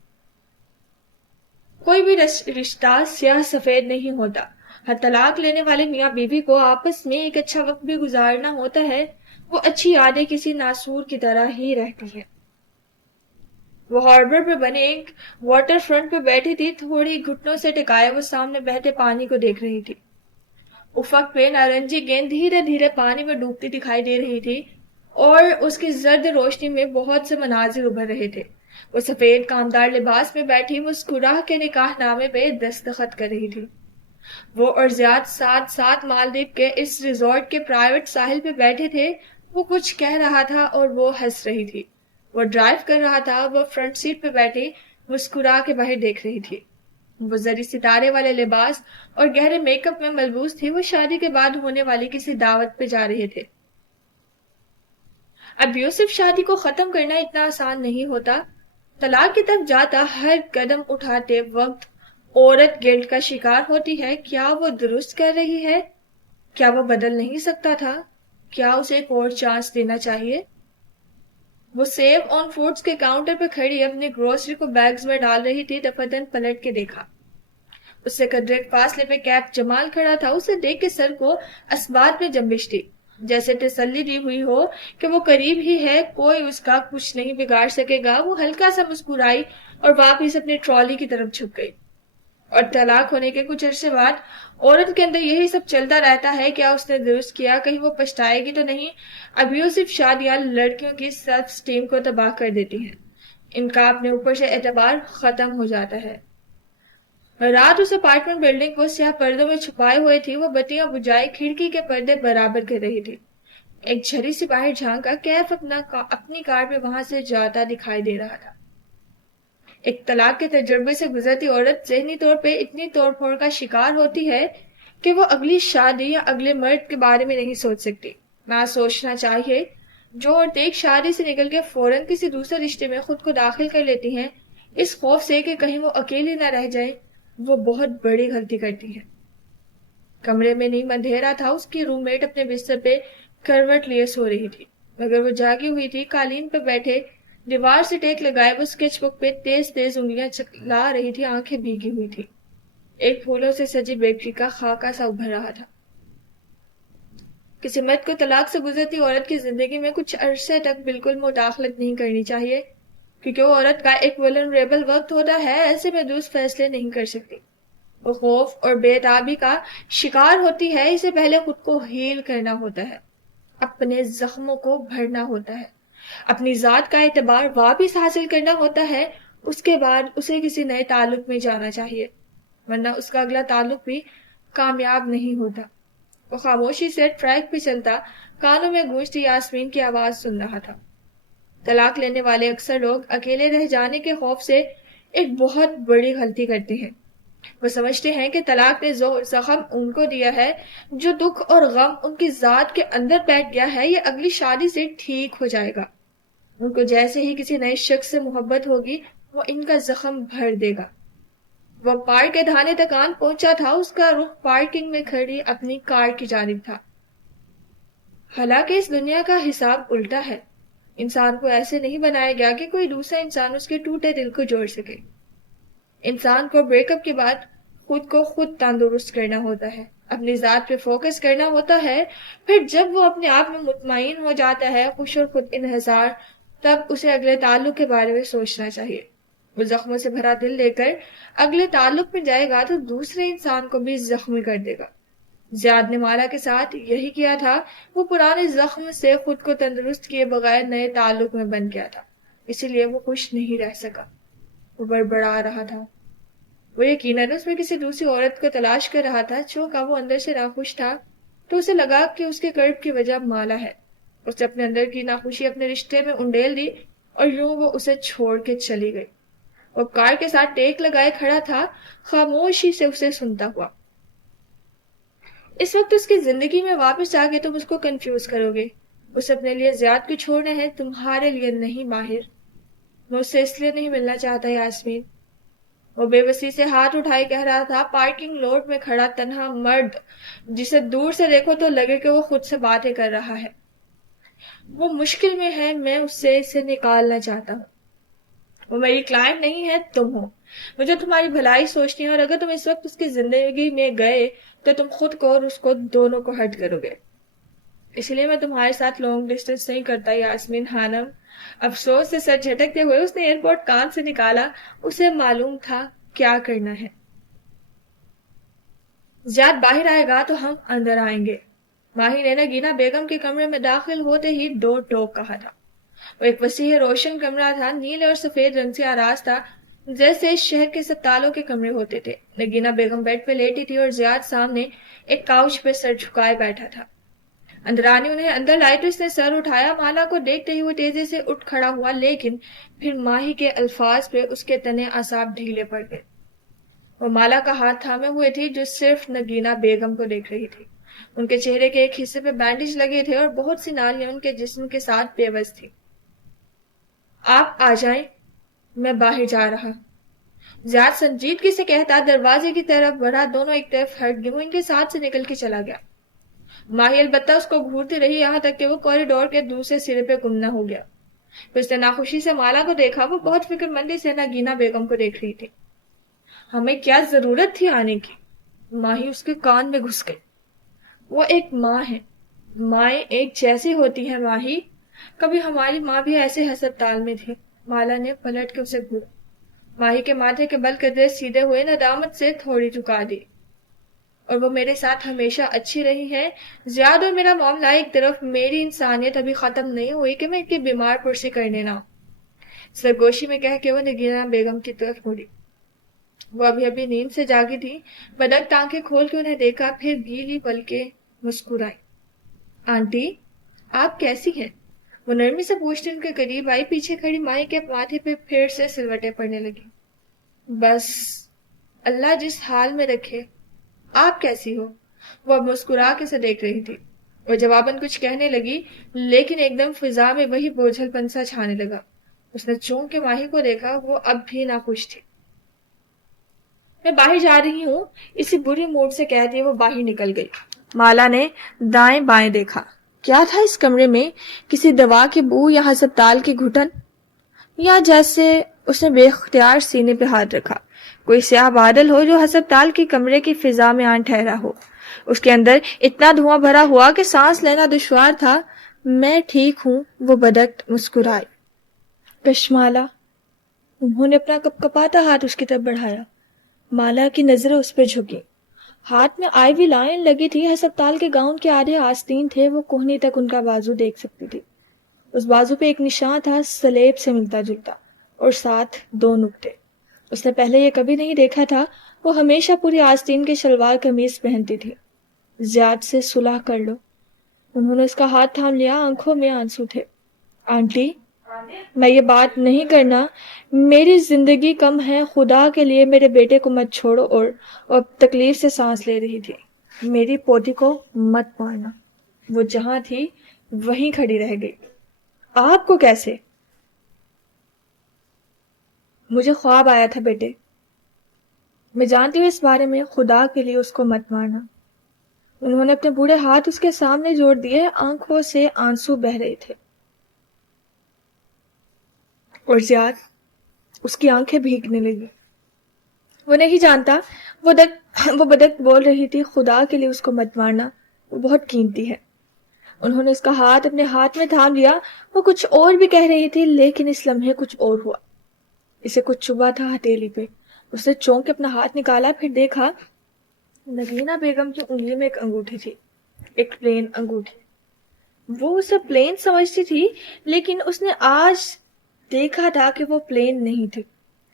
کوئی بھی رشتہ سیاہ سفید نہیں ہوتا. ہر طلاق لینے والے میاں بیوی کو آپس میں ایک اچھا وقت بھی گزارنا ہوتا ہے. وہ اچھی یادیں کسی ناسور کی طرح ہی رہتی ہیں. وہ ہاربر پہ بنے ایک واٹر فرنٹ پہ بیٹھی تھی، تھوڑی گھٹنوں سے ٹکائے وہ سامنے بہتے پانی کو دیکھ رہی تھی. افق پہ نارنجی گیند دھیرے دھیرے پانی میں ڈوبتی دکھائی دے رہی تھی اور اس کی زرد روشنی میں بہت سے مناظر ابھر رہے تھے. وہ سفید کامدار لباس میں بیٹھی مسکراہ کے نکاح نامے پہ دستخط کر رہی تھی. وہ اور زیاد ساتھ مالدیپ کے اس ریزورٹ کے پرائیویٹ ساحل پہ بیٹھے تھے. وہ کچھ کہہ رہا تھا اور وہ ہنس رہی تھی. وہ ڈرائیو کر رہا تھا، وہ فرنٹ سیٹ پہ بیٹھی مسکرا کے باہر دیکھ رہی تھی. وہ زری ستارے والے لباس اور گہرے میک اپ میں ملبوس تھی. وہ شادی کے بعد ہونے والی کسی دعوت پہ جا رہے تھے. اب یوسف شادی کو ختم کرنا اتنا آسان نہیں ہوتا. طلاق کی طرف جاتا ہر قدم اٹھاتے وقت عورت گلٹ کا شکار ہوتی ہے. کیا وہ درست کر رہی ہے؟ کیا وہ بدل نہیں سکتا تھا؟ کیا اسے ایک اور چانس دینا چاہیے؟ وہ سیو آن فوڈز کے کاؤنٹر پہ کھڑی اپنی گروسری کو بیگز میں ڈال رہی تھی. دفتن پلٹ کے دیکھا. اس سے قدرے فاصلے پہ کیپ جمال کھڑا تھا. اسے دیکھ کے سر کو اسبات میں جنبش تھی، جیسے تسلی دی ہوئی ہو کہ وہ قریب ہی ہے، کوئی اس کا کچھ نہیں بگاڑ سکے گا. وہ ہلکا سا مسکرائی اور واپس اپنی ٹرالی کی طرف جھک گئی. اور طلاق ہونے کے کچھ عرصے بعد عورت کے اندر یہی سب چلتا رہتا ہے. کیا اس نے درست کیا؟ کہیں وہ پچھتائے گی تو نہیں؟ ابیوسف شادیاں لڑکیوں کی سیلف اسٹیم کو تباہ کر دیتی ہیں. ان کا اپنے اوپر سے اعتبار ختم ہو جاتا ہے. رات اس اپارٹمنٹ بلڈنگ کو سیاہ پردوں میں چھپائے ہوئے تھی. وہ بتیاں بجھائی کھڑکی کے پردے برابر کر رہی تھی. ایک جھری سی باہر جھانکا. کیف اپنی کار میں وہاں سے جاتا دکھائی دے رہا تھا. ایک طلاق کے تجربے سے گزرتی عورت ذہنی طور پہ اتنی توڑ پھوڑ کا شکار ہوتی ہے کہ وہ اگلی شادی یا اگلے مرد کے بارے میں نہیں سوچ سکتی. نہ سوچنا چاہیے. جو عورت ایک شادی سے نکل کے فوراً کسی دوسرے رشتے میں خود کو داخل کر لیتی ہیں اس خوف سے کہ کہیں وہ اکیلی نہ رہ جائے، وہ بہت بڑی غلطی کرتی ہے. کمرے میں نیمہ اندھیرا تھا. اس کی روم میٹ اپنے بستر پہ کروٹ لیے سو رہی تھی، مگر وہ جاگی ہوئی تھی. قالین پہ بیٹھے دیوار سے ٹیک لگائے وہ اسکیچ بک پہ تیز تیز انگلیاں چلا رہی تھی. آنکھیں بھیگی ہوئی تھی. ایک پھولوں سے سجی بیکری کا خاکہ سا ابھر رہا تھا. کسی مرد کو طلاق سے گزرتی عورت کی زندگی میں کچھ عرصے تک بالکل مداخلت نہیں کرنی چاہیے، کیونکہ وہ عورت کا ایک ولنریبل وقت ہوتا ہے. ایسے میں درست فیصلے نہیں کر سکتی. وہ خوف اور بے تابی کا شکار ہوتی ہے. اسے پہلے خود کو ہیل کرنا ہوتا ہے، اپنے زخموں کو بھرنا ہوتا ہے، اپنی ذات کا اعتبار واپس حاصل کرنا ہوتا ہے. اس کے بعد اسے کسی نئے تعلق میں جانا چاہیے، ورنہ اس کا اگلا تعلق بھی کامیاب نہیں ہوتا. وہ خاموشی سے ٹریک پہ چلتا، کانوں میں گونجتی یاسمین کی آواز سن رہا تھا. طلاق لینے والے اکثر لوگ اکیلے رہ جانے کے خوف سے ایک بہت بڑی غلطی کرتے ہیں. وہ سمجھتے ہیں کہ طلاق نے زخم ان کو دیا ہے، جو دکھ اور غم ان کی ذات کے اندر بیٹھ گیا ہے یہ اگلی شادی سے ٹھیک ہو جائے گا. ان کو جیسے ہی کسی نئے شخص سے محبت ہوگی وہ ان کا زخم بھر دے گا. وہ پارک کے دھانے تک آن پہنچا تھا. اس کا رخ پارکنگ میں کھڑی اپنی کار کی جانب تھا. حالانکہ اس دنیا کا حساب الٹا ہے. انسان کو ایسے نہیں بنایا گیا کہ کوئی دوسرا انسان اس کے ٹوٹے دل کو جوڑ سکے. انسان کو بریک اپ کے بعد خود کو خود تندرست کرنا ہوتا ہے، اپنی ذات پہ فوکس کرنا ہوتا ہے. پھر جب وہ اپنے آپ میں مطمئن ہو جاتا ہے، خوش اور خود انحصار، تب اسے اگلے تعلق کے بارے میں سوچنا چاہیے. وہ زخموں سے بھرا دل لے کر اگلے تعلق میں جائے گا تو دوسرے انسان کو بھی زخمی کر دے گا. زیاد نے مالا کے ساتھ یہی کیا تھا. وہ پرانے زخم سے خود کو تندرست کیے بغیر نئے تعلق میں بن گیا تھا، اسی لیے وہ خوش نہیں رہ سکا. وہ بڑبڑا رہا تھا. وہ یقیناً اس میں کسی دوسری عورت کو تلاش کر رہا تھا. چونکہ وہ اندر سے ناخوش تھا تو اسے لگا کہ اس کے کرب کی وجہ مالا ہے. اس نے اپنے اندر کی ناخوشی اپنے رشتے میں انڈیل دی اور یوں وہ اسے چھوڑ کے چلی گئی. وہ کار کے ساتھ ٹیک لگائے کھڑا تھا، خاموشی سے اسے سنتا ہوا. اس وقت اس کی زندگی میں واپس آ کے تم اس کو کنفیوز کرو گے. اسے اپنے لیے زیاد کو چھوڑنا ہے، تمہارے لیے نہیں. ماہر، میں اس سے اس لیے نہیں ملنا چاہتا یاسمین. وہ بے بسی سے ہاتھ اٹھائے کہہ رہا تھا. پارکنگ لوٹ میں کھڑا تنہا مرد جسے دور سے دیکھو تو لگے کہ وہ خود سے باتیں کر رہا ہے. وہ مشکل میں ہے، میں اسے نکالنا چاہتا ہوں. وہ میری کلائنٹ نہیں ہے، تم ہو. مجھے تمہاری بھلائی سوچنی ہے، اور اگر تم اس وقت اس کی زندگی میں گئے تو تم خود کو اور اس کو دونوں کو ہرٹ کرو گے. اس لیے میں تمہارے ساتھ لانگ ڈسٹینس نہیں کرتا یاسمین خانم. افسوس سے سر جھٹکتے ہوئے اس نے ایئرپورٹ کان سے نکالا. اسے معلوم تھا کیا کرنا ہے. زیاد باہر آئے گا تو ہم اندر آئیں گے. ماہی نے نگینہ بیگم کے کمرے میں داخل ہوتے ہی ڈور ٹوک کہا تھا. وہ ایک وسیع روشن کمرہ تھا، نیلے اور سفید رنگ سے آراستہ تھا جیسے شہر کے سبتالوں کے کمرے ہوتے تھے. نگینہ بیگم بیڈ پہ لیٹی تھی اور زیاد سامنے ایک کاؤچ پہ سر جھکائے بیٹھا تھا. اندرانی انہیں اندر لائے تو اس نے سر اٹھایا. مالا کو دیکھتے ہی وہ تیزی سے اٹھ کھڑا ہوا، لیکن پھر ماہی کے الفاظ پہ اس کے تنے اعصاب ڈھیلے پڑ گئے. وہ مالا کا ہاتھ تھامے ہوئے تھی جو صرف نگینہ بیگم کو دیکھ رہی تھی. ان کے چہرے کے ایک حصے پہ بینڈیج لگے تھے اور بہت سی نالیاں ان کے جسم کے ساتھ بے بس تھی. آپ آ جائیں، میں باہر جا رہا. زیاد سنجیدگی سے کہتا دروازے کی طرف بڑھا. دونوں ایک طرف ہٹ گئے. وہ ان کے ساتھ سے نکل کے چلا گیا. ماہی البتہ اس کو گھورتی رہی یہاں تک کہ وہ کوریڈور کے دوسرے سرے پہ گمنہ ہو گیا. پھر اس نے ناخوشی سے مالا کو دیکھا. وہ بہت فکر مندی سے نگینہ بیگم کو دیکھ رہی تھی. ہمیں کیا ضرورت تھی آنے کی؟ ماہی اس کے کان میں گھس گئی. وہ ایک ماں ہے، مائیں ایک جیسی ہوتی ہیں ماہی. کبھی ہماری ماں بھی ایسے ہسپتال میں تھی. مالا نے پلٹ کے اسے گھورا. ماہی کے ماتھے کے بل قدرے سیدھے ہوئے. ندامت سے تھوڑی جھکا دی. اور وہ میرے ساتھ ہمیشہ اچھی رہی ہے. زیاد اور میرا معاملہ ایک طرف، میری انسانیت ابھی ختم نہیں ہوئی کہ میں ان کی بیمار پرسی کرنے نہ. سرگوشی میں کہہ کے وہ نگینہ بیگم کی طرف مڑی. وہ ابھی نیند سے جاگی تھی. بدک آنکھیں کھول کے انہیں دیکھا، پھر گیلی پل کے مسکرائی. آنٹی، آپ کیسی ہیں؟ وہ نرمی سے پوچھتے ان کے قریب آئی. پیچھے کھڑی مائی کے ماتھے پہ پھر سے سلوٹیں پڑنے لگی. بس اللہ جس حال میں رکھے. آپ کیسی ہو؟ وہ اب مسکرا کے سے دیکھ رہی تھی. وہ جواباً کچھ کہنے لگی، لیکن ایک دم فضا میں وہی بوجھل پن سا چھانے لگا. اس نے چونک کے ماہی کو دیکھا. وہ اب بھی ناخوش تھی. میں باہر جا رہی ہوں، اسی بری موڈ سے کہہ دیے وہ باہر نکل گئی. مالا نے دائیں بائیں دیکھا. کیا تھا اس کمرے میں؟ کسی دوا کی بو یا ہسپتال کی گھٹن؟ یا جیسے اس نے بے اختیار سینے پہ ہاتھ رکھا، کوئی سیاہ بادل ہو جو ہسپتال کی کمرے کی فضا میں آن ٹھہرا ہو. اس کے اندر اتنا دھواں بھرا ہوا کہ سانس لینا دشوار تھا. میں ٹھیک ہوں، وہ بدک مسکرائی. کشمالا. انہوں نے اپنا کپ کپاتا ہاتھ اس کی طرف بڑھایا. مالا کی نظریں اس پہ جھکی. ہاتھ میں آئی وی لائن لگی تھی. ہسپتال کے گاؤن کے آدھے آستین تھے. وہ کوہنی تک ان کا بازو دیکھ سکتی تھی. اس بازو پہ ایک نشان تھا سلیب سے ملتا جلتا، اور ساتھ 2 نقطے. اس نے پہلے یہ کبھی نہیں دیکھا تھا. وہ ہمیشہ پوری آستین کے شلوار قمیض پہنتی تھی. زیاد سے صلح کر لو. انہوں نے اس کا ہاتھ تھام لیا. آنکھوں میں آنسو تھے. آنٹی، میں یہ بات نہیں کرنا. میری زندگی کم ہے. خدا کے لیے میرے بیٹے کو مت چھوڑو. اور اب تکلیف سے سانس لے رہی تھی. میری پوتی کو مت مارنا. وہ جہاں تھی وہیں کھڑی رہ گئی. آپ کو کیسے؟ مجھے خواب آیا تھا بیٹے. میں جانتی ہوں اس بارے میں. خدا کے لیے اس کو مت مارنا. انہوں نے اپنے بوڑھے ہاتھ اس کے سامنے جوڑ دیے. آنکھوں سے آنسو بہہ رہے تھے. اور زیاد، اس کی آنکھیں بھیگنے لگی. وہ نہیں جانتا. وہ بدک بول رہی تھی. خدا کے لیے اس کو مت مارنا، وہ بہت قیمتی ہے. انہوں نے اس کا ہاتھ اپنے ہاتھ میں تھام لیا. وہ کچھ اور بھی کہہ رہی تھی، لیکن اس لمحے کچھ اور ہوا. اسے کچھ چبھا تھا ہتھیلی پہ. اس نے چونک کے اپنا ہاتھ نکالا، پھر دیکھا نگینہ بیگم کی انگلی میں ایک انگوٹھی تھی، ایک پلین انگوٹھی۔ وہ اسے پلین سمجھتی تھی، لیکن اس نے آج دیکھا تھا کہ وہ پلین نہیں تھی۔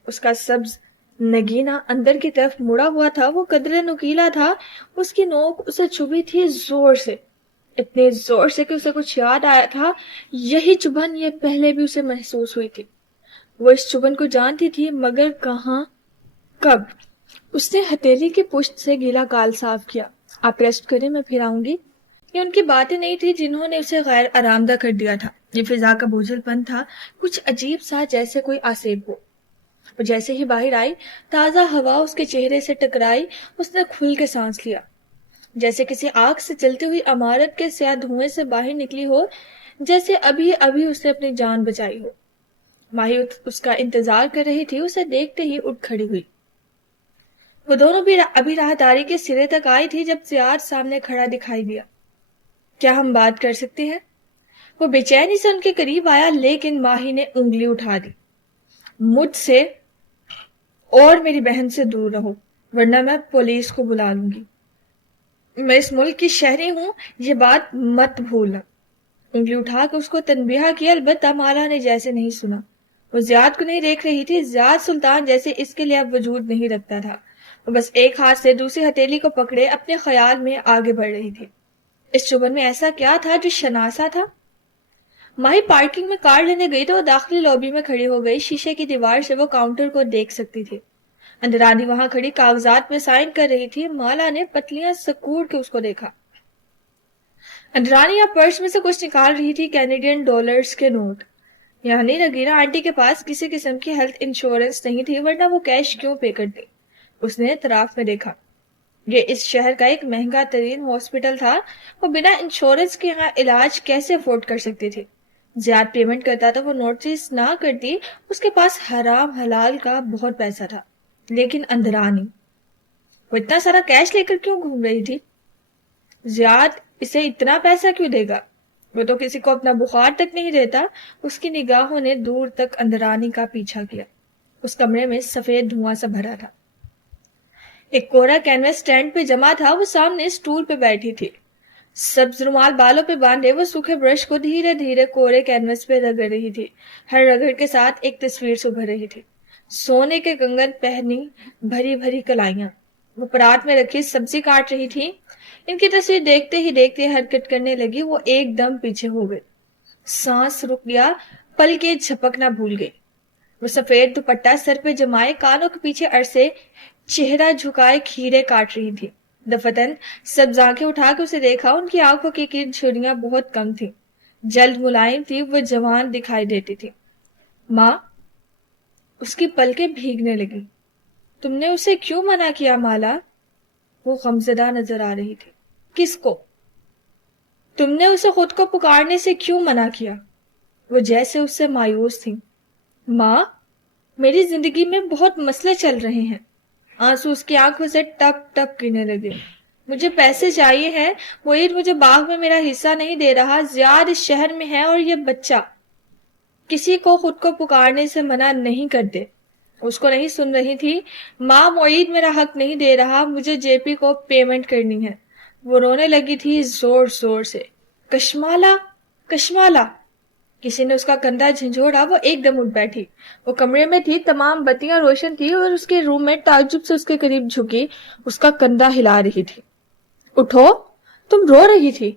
اس کا سبز نگینہ اندر کی طرف مڑا ہوا تھا، وہ قدرے نکیلا تھا، اس کی نوک اسے چبھی تھی زور سے، اتنے زور سے کہ اسے کچھ یاد آیا تھا۔ یہی چبھن یہ پہلے بھی اسے محسوس ہوئی تھی۔ وہ اس چبھن کو جانتی تھی، مگر کہاں، کب؟ اس نے ہتھیلی کی پشت سے گیلا گال صاف کیا۔ آپ ریسٹ کریں، میں پھر آؤں گی۔ یہ ان کی باتیں نہیں تھی جنہوں نے اسے غیر آرام دہ کر دیا تھا، یہ فضا کا بوجھل پن تھا، کچھ عجیب سا، جیسے کوئی آسیب ہو۔ وہ جیسے ہی باہر آئی، تازہ ہوا اس کے چہرے سے ٹکرائی، اس نے کھل کے سانس لیا، جیسے کسی آگ سے جلتی ہوئی عمارت کے سیاہ دھوئیں سے باہر نکلی ہو، جیسے ابھی ابھی اس نے اپنی جان بچائی ہو۔ ماہی اس کا انتظار کر رہی تھی، اسے دیکھتے ہی اٹھ کھڑی ہوئی۔ وہ دونوں بھی ابھی راہداری کے سرے تک آئی تھی جب زیاد سامنے کھڑا دکھائی دیا۔ کیا ہم بات کر سکتے ہیں؟ وہ بے چینی سے ان کے قریب آیا، لیکن ماہی نے انگلی اٹھا دی۔ مجھ سے اور میری بہن سے دور رہو، ورنہ میں پولیس کو بلا لوں گی۔ میں اس ملک کی شہری ہوں، یہ بات مت بھولنا۔ انگلی اٹھا کے اس کو تنبیہ کیا، البتہ مالا نے جیسے نہیں سنا۔ وہ زیاد کو نہیں دیکھ رہی تھی، زیاد سلطان جیسے اس کے لیے اب وجود نہیں رکھتا تھا۔ وہ بس ایک ہاتھ سے دوسری ہتھیلی کو پکڑے اپنے خیال میں آگے بڑھ رہی تھی۔ اس چبھن میں ایسا کیا تھا جو شناسا تھا؟ ماہی پارکنگ میں کار لینے گئی تو وہ داخلی لابی میں کھڑی ہو گئی۔ شیشے کی دیوار سے وہ کاؤنٹر کو دیکھ سکتی تھی۔ اندرانی وہاں کھڑی کاغذات میں سائن کر رہی تھی۔ مالا نے پتلیاں سکوڑ کے اس کو دیکھا۔ اندرانی پرس میں سے کچھ نکال رہی تھی، کینیڈین ڈالرز کے نوٹ۔ یعنی نگینہ آنٹی کے پاس کسی قسم کی ہیلتھ انشورنس نہیں تھی، ورنہ وہ کیش کیوں پے کرتی؟ اس نے اطراف میں دیکھا۔ یہ اس شہر کا ایک مہنگا ترین ہاسپٹل تھا، وہ بنا انشورنس کے یہاں علاج کیسے افورڈ کر سکتی تھی؟ زیادہ پیمنٹ کرتا تو وہ نوٹس نہ کرتی، اس کے پاس حرام حلال کا بہت پیسہ تھا۔ لیکن اندرانی، وہ اتنا سارا کیش لے کر کیوں گھوم رہی تھی؟ زیاد اسے اتنا پیسہ کیوں دے گا؟ وہ تو کسی کو اپنا بخار تک نہیں دیتا۔ اس کی نگاہوں نے دور تک اندرانی کا پیچھا کیا۔ اس کمرے میں سفید دھواں سا بھرا تھا۔ ایک کوڑا کینوس سٹینڈ پہ جمع تھا، وہ سامنے سٹول پہ بیٹھی تھی، سبز رومال بالوں پہ باندھے وہ سوکھے برش کو دھیرے دھیرے کوڑے کینوس پہ رگڑ رہی تھی۔ ہر رگڑ کے ساتھ ایک تصویر سبھر رہی تھی، سونے کے کنگن پہنی بھری بھری کلائیاں۔ وہ پرات میں رکھی سبزی کاٹ رہی تھی، ان کی تصویر دیکھتے ہی دیکھتے حرکت کرنے لگی۔ وہ ایک دم پیچھے ہو گئی، سانس رک گیا، پل کے جھپکنا بھول گئی۔ وہ سفید دوپٹہ سر پہ جمائے، کانوں کے پیچھے عرصے چہرہ جھکائے کھیرے کاٹ رہی تھی۔ دفتن سبز آنکھیں اٹھا کے اسے دیکھا، ان کی آنکھوں کی گرد جھریاں بہت کم تھی، جلد ملائم تھی، وہ جوان دکھائی دیتی تھی۔ ماں، اس کی پلکیں بھیگنے لگی۔ تم نے اسے کیوں منع کیا مالا؟ وہ غمزدہ نظر آ رہی تھی۔ کس کو؟ تم نے اسے خود کو پکارنے سے کیوں منع کیا؟ وہ جیسے اس سے مایوس تھی۔ ماں، میری زندگی میں بہت مسئلے چل رہے ہیں۔ آنسو اس کی آنکھوں سے ٹپ ٹپ گرنے لگے۔ مجھے پیسے چاہیے ہیں، معید مجھے باغ میں میرا حصہ نہیں دے رہا، زیاد اس شہر میں ہے، اور یہ بچہ کسی کو خود کو پکارنے سے منع نہیں کرتے۔ اس کو نہیں سن رہی تھی۔ ماں، معید میرا حق نہیں دے رہا، مجھے جے پی کو پیمنٹ کرنی ہے۔ وہ رونے لگی تھی زور زور سے۔ کشمالا، کشمالا! کسی نے اس کا کندھا جھنجھوڑا، وہ ایک دم اٹھ بیٹھی۔ وہ کمرے میں تھی، تمام بتیاں روشن تھی، اور اس کے روم میٹ تعجب سے اس کے قریب جھکی، اس کا کندھا ہلا رہی تھی۔ اٹھو، تم رو رہی تھی۔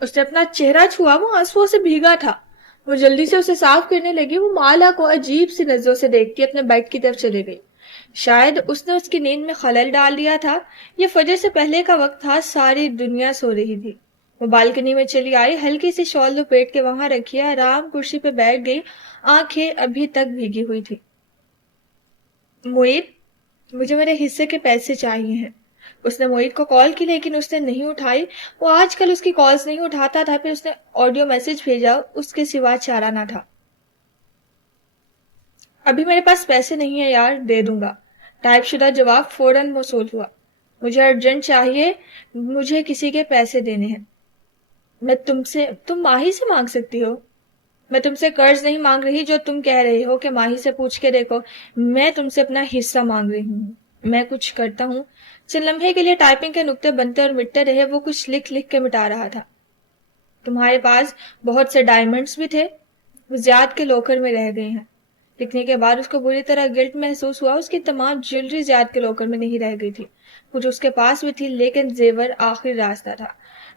اس نے اپنا چہرہ چھوا، وہ آنسوؤں سے بھیگا تھا۔ وہ جلدی سے اسے صاف کرنے لگی۔ وہ مالا کو عجیب سی نظروں سے دیکھتی اپنے بیڈ کی طرف چلے گئی۔ شاید اس نے اس کی نیند میں خلل ڈال دیا تھا۔ یہ فجر سے پہلے کا وقت تھا، ساری دنیا سو رہی تھی۔ وہ بالکنی میں چلی آئی، ہلکی سی شال لپیٹ کے وہاں رکھی، آرام کرسی پہ بیٹھ گئی، آنکھیں ابھی تک بھیگی ہوئی تھی۔ معید، مجھے میرے حصے کے پیسے چاہیے ہیں۔ اس نے معید کو کال کی، لیکن اس نے نہیں اٹھائی۔ وہ آج کل اس کی کالز نہیں اٹھاتا تھا۔ پھر اس نے آڈیو میسج بھیجا، اس کے سوا چارہ نہ تھا۔ ابھی میرے پاس پیسے نہیں ہیں یار، دے دوں گا۔ ٹائپ شدہ جواب فوراً موصول ہوا۔ مجھے ارجنٹ چاہیے، مجھے کسی کے پیسے دینے ہیں۔ تم ماہی سے مانگ سکتی ہو۔ میں تم سے قرض نہیں مانگ رہی جو تم کہہ رہے ہو کہ ماہی سے پوچھ کے دیکھو۔ میں تم سے اپنا حصہ مانگ رہی ہوں۔ میں کچھ کرتا ہوں چند لمحے کے لیے ٹائپنگ کے نقطے بنتے اور مٹتے رہے، وہ کچھ لکھ لکھ کے مٹا رہا تھا۔ تمہارے پاس بہت سے ڈائمنڈز بھی تھے، وہ زیاد کے لوکر میں رہ گئے ہیں۔ لکھنے کے بعد اس کو بری طرح گلٹ محسوس ہوا، اس کی تمام جیولری زیاد کے لوکر میں نہیں رہ گئی تھی۔ کچھ اس کے پاس بھی تھی، لیکن زیور آخری راستہ تھا۔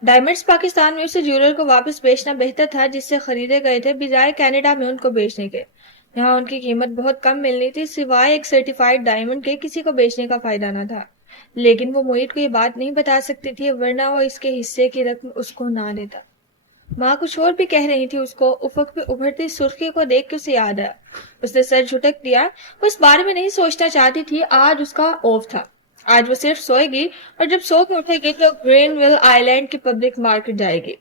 ڈائمنڈز پاکستان میں اسے جیولر کو واپس بیچنا بہتر تھا جس سے خریدے گئے تھے، بجائے کینیڈا میں ان کو بیچنے کے۔ یہاں ان کی قیمت بہت کم ملنی تھی، سوائے ایک سرٹیفائیڈ ڈائمنڈ کے کسی کو بیچنے کا فائدہ نہ تھا۔ لیکن وہ معید کو یہ بات نہیں بتا سکتی تھی، ورنہ وہ اس کے حصے کی رقم اس کو نہ دیتا۔ ماں کچھ اور بھی کہہ رہی تھی، اس کو افق پہ ابھرتی سرخی کو دیکھ کے اسے یاد آیا۔ اس نے سر جھٹک دیا، وہ اس بارے میں نہیں سوچنا چاہتی تھی، آج اس کا آف تھا۔ آج وہ صرف سوئے گی، اور جب سو کے اٹھے گی تو گرین ویل آئی لینڈ کی پبلک مارکیٹ جائے گی۔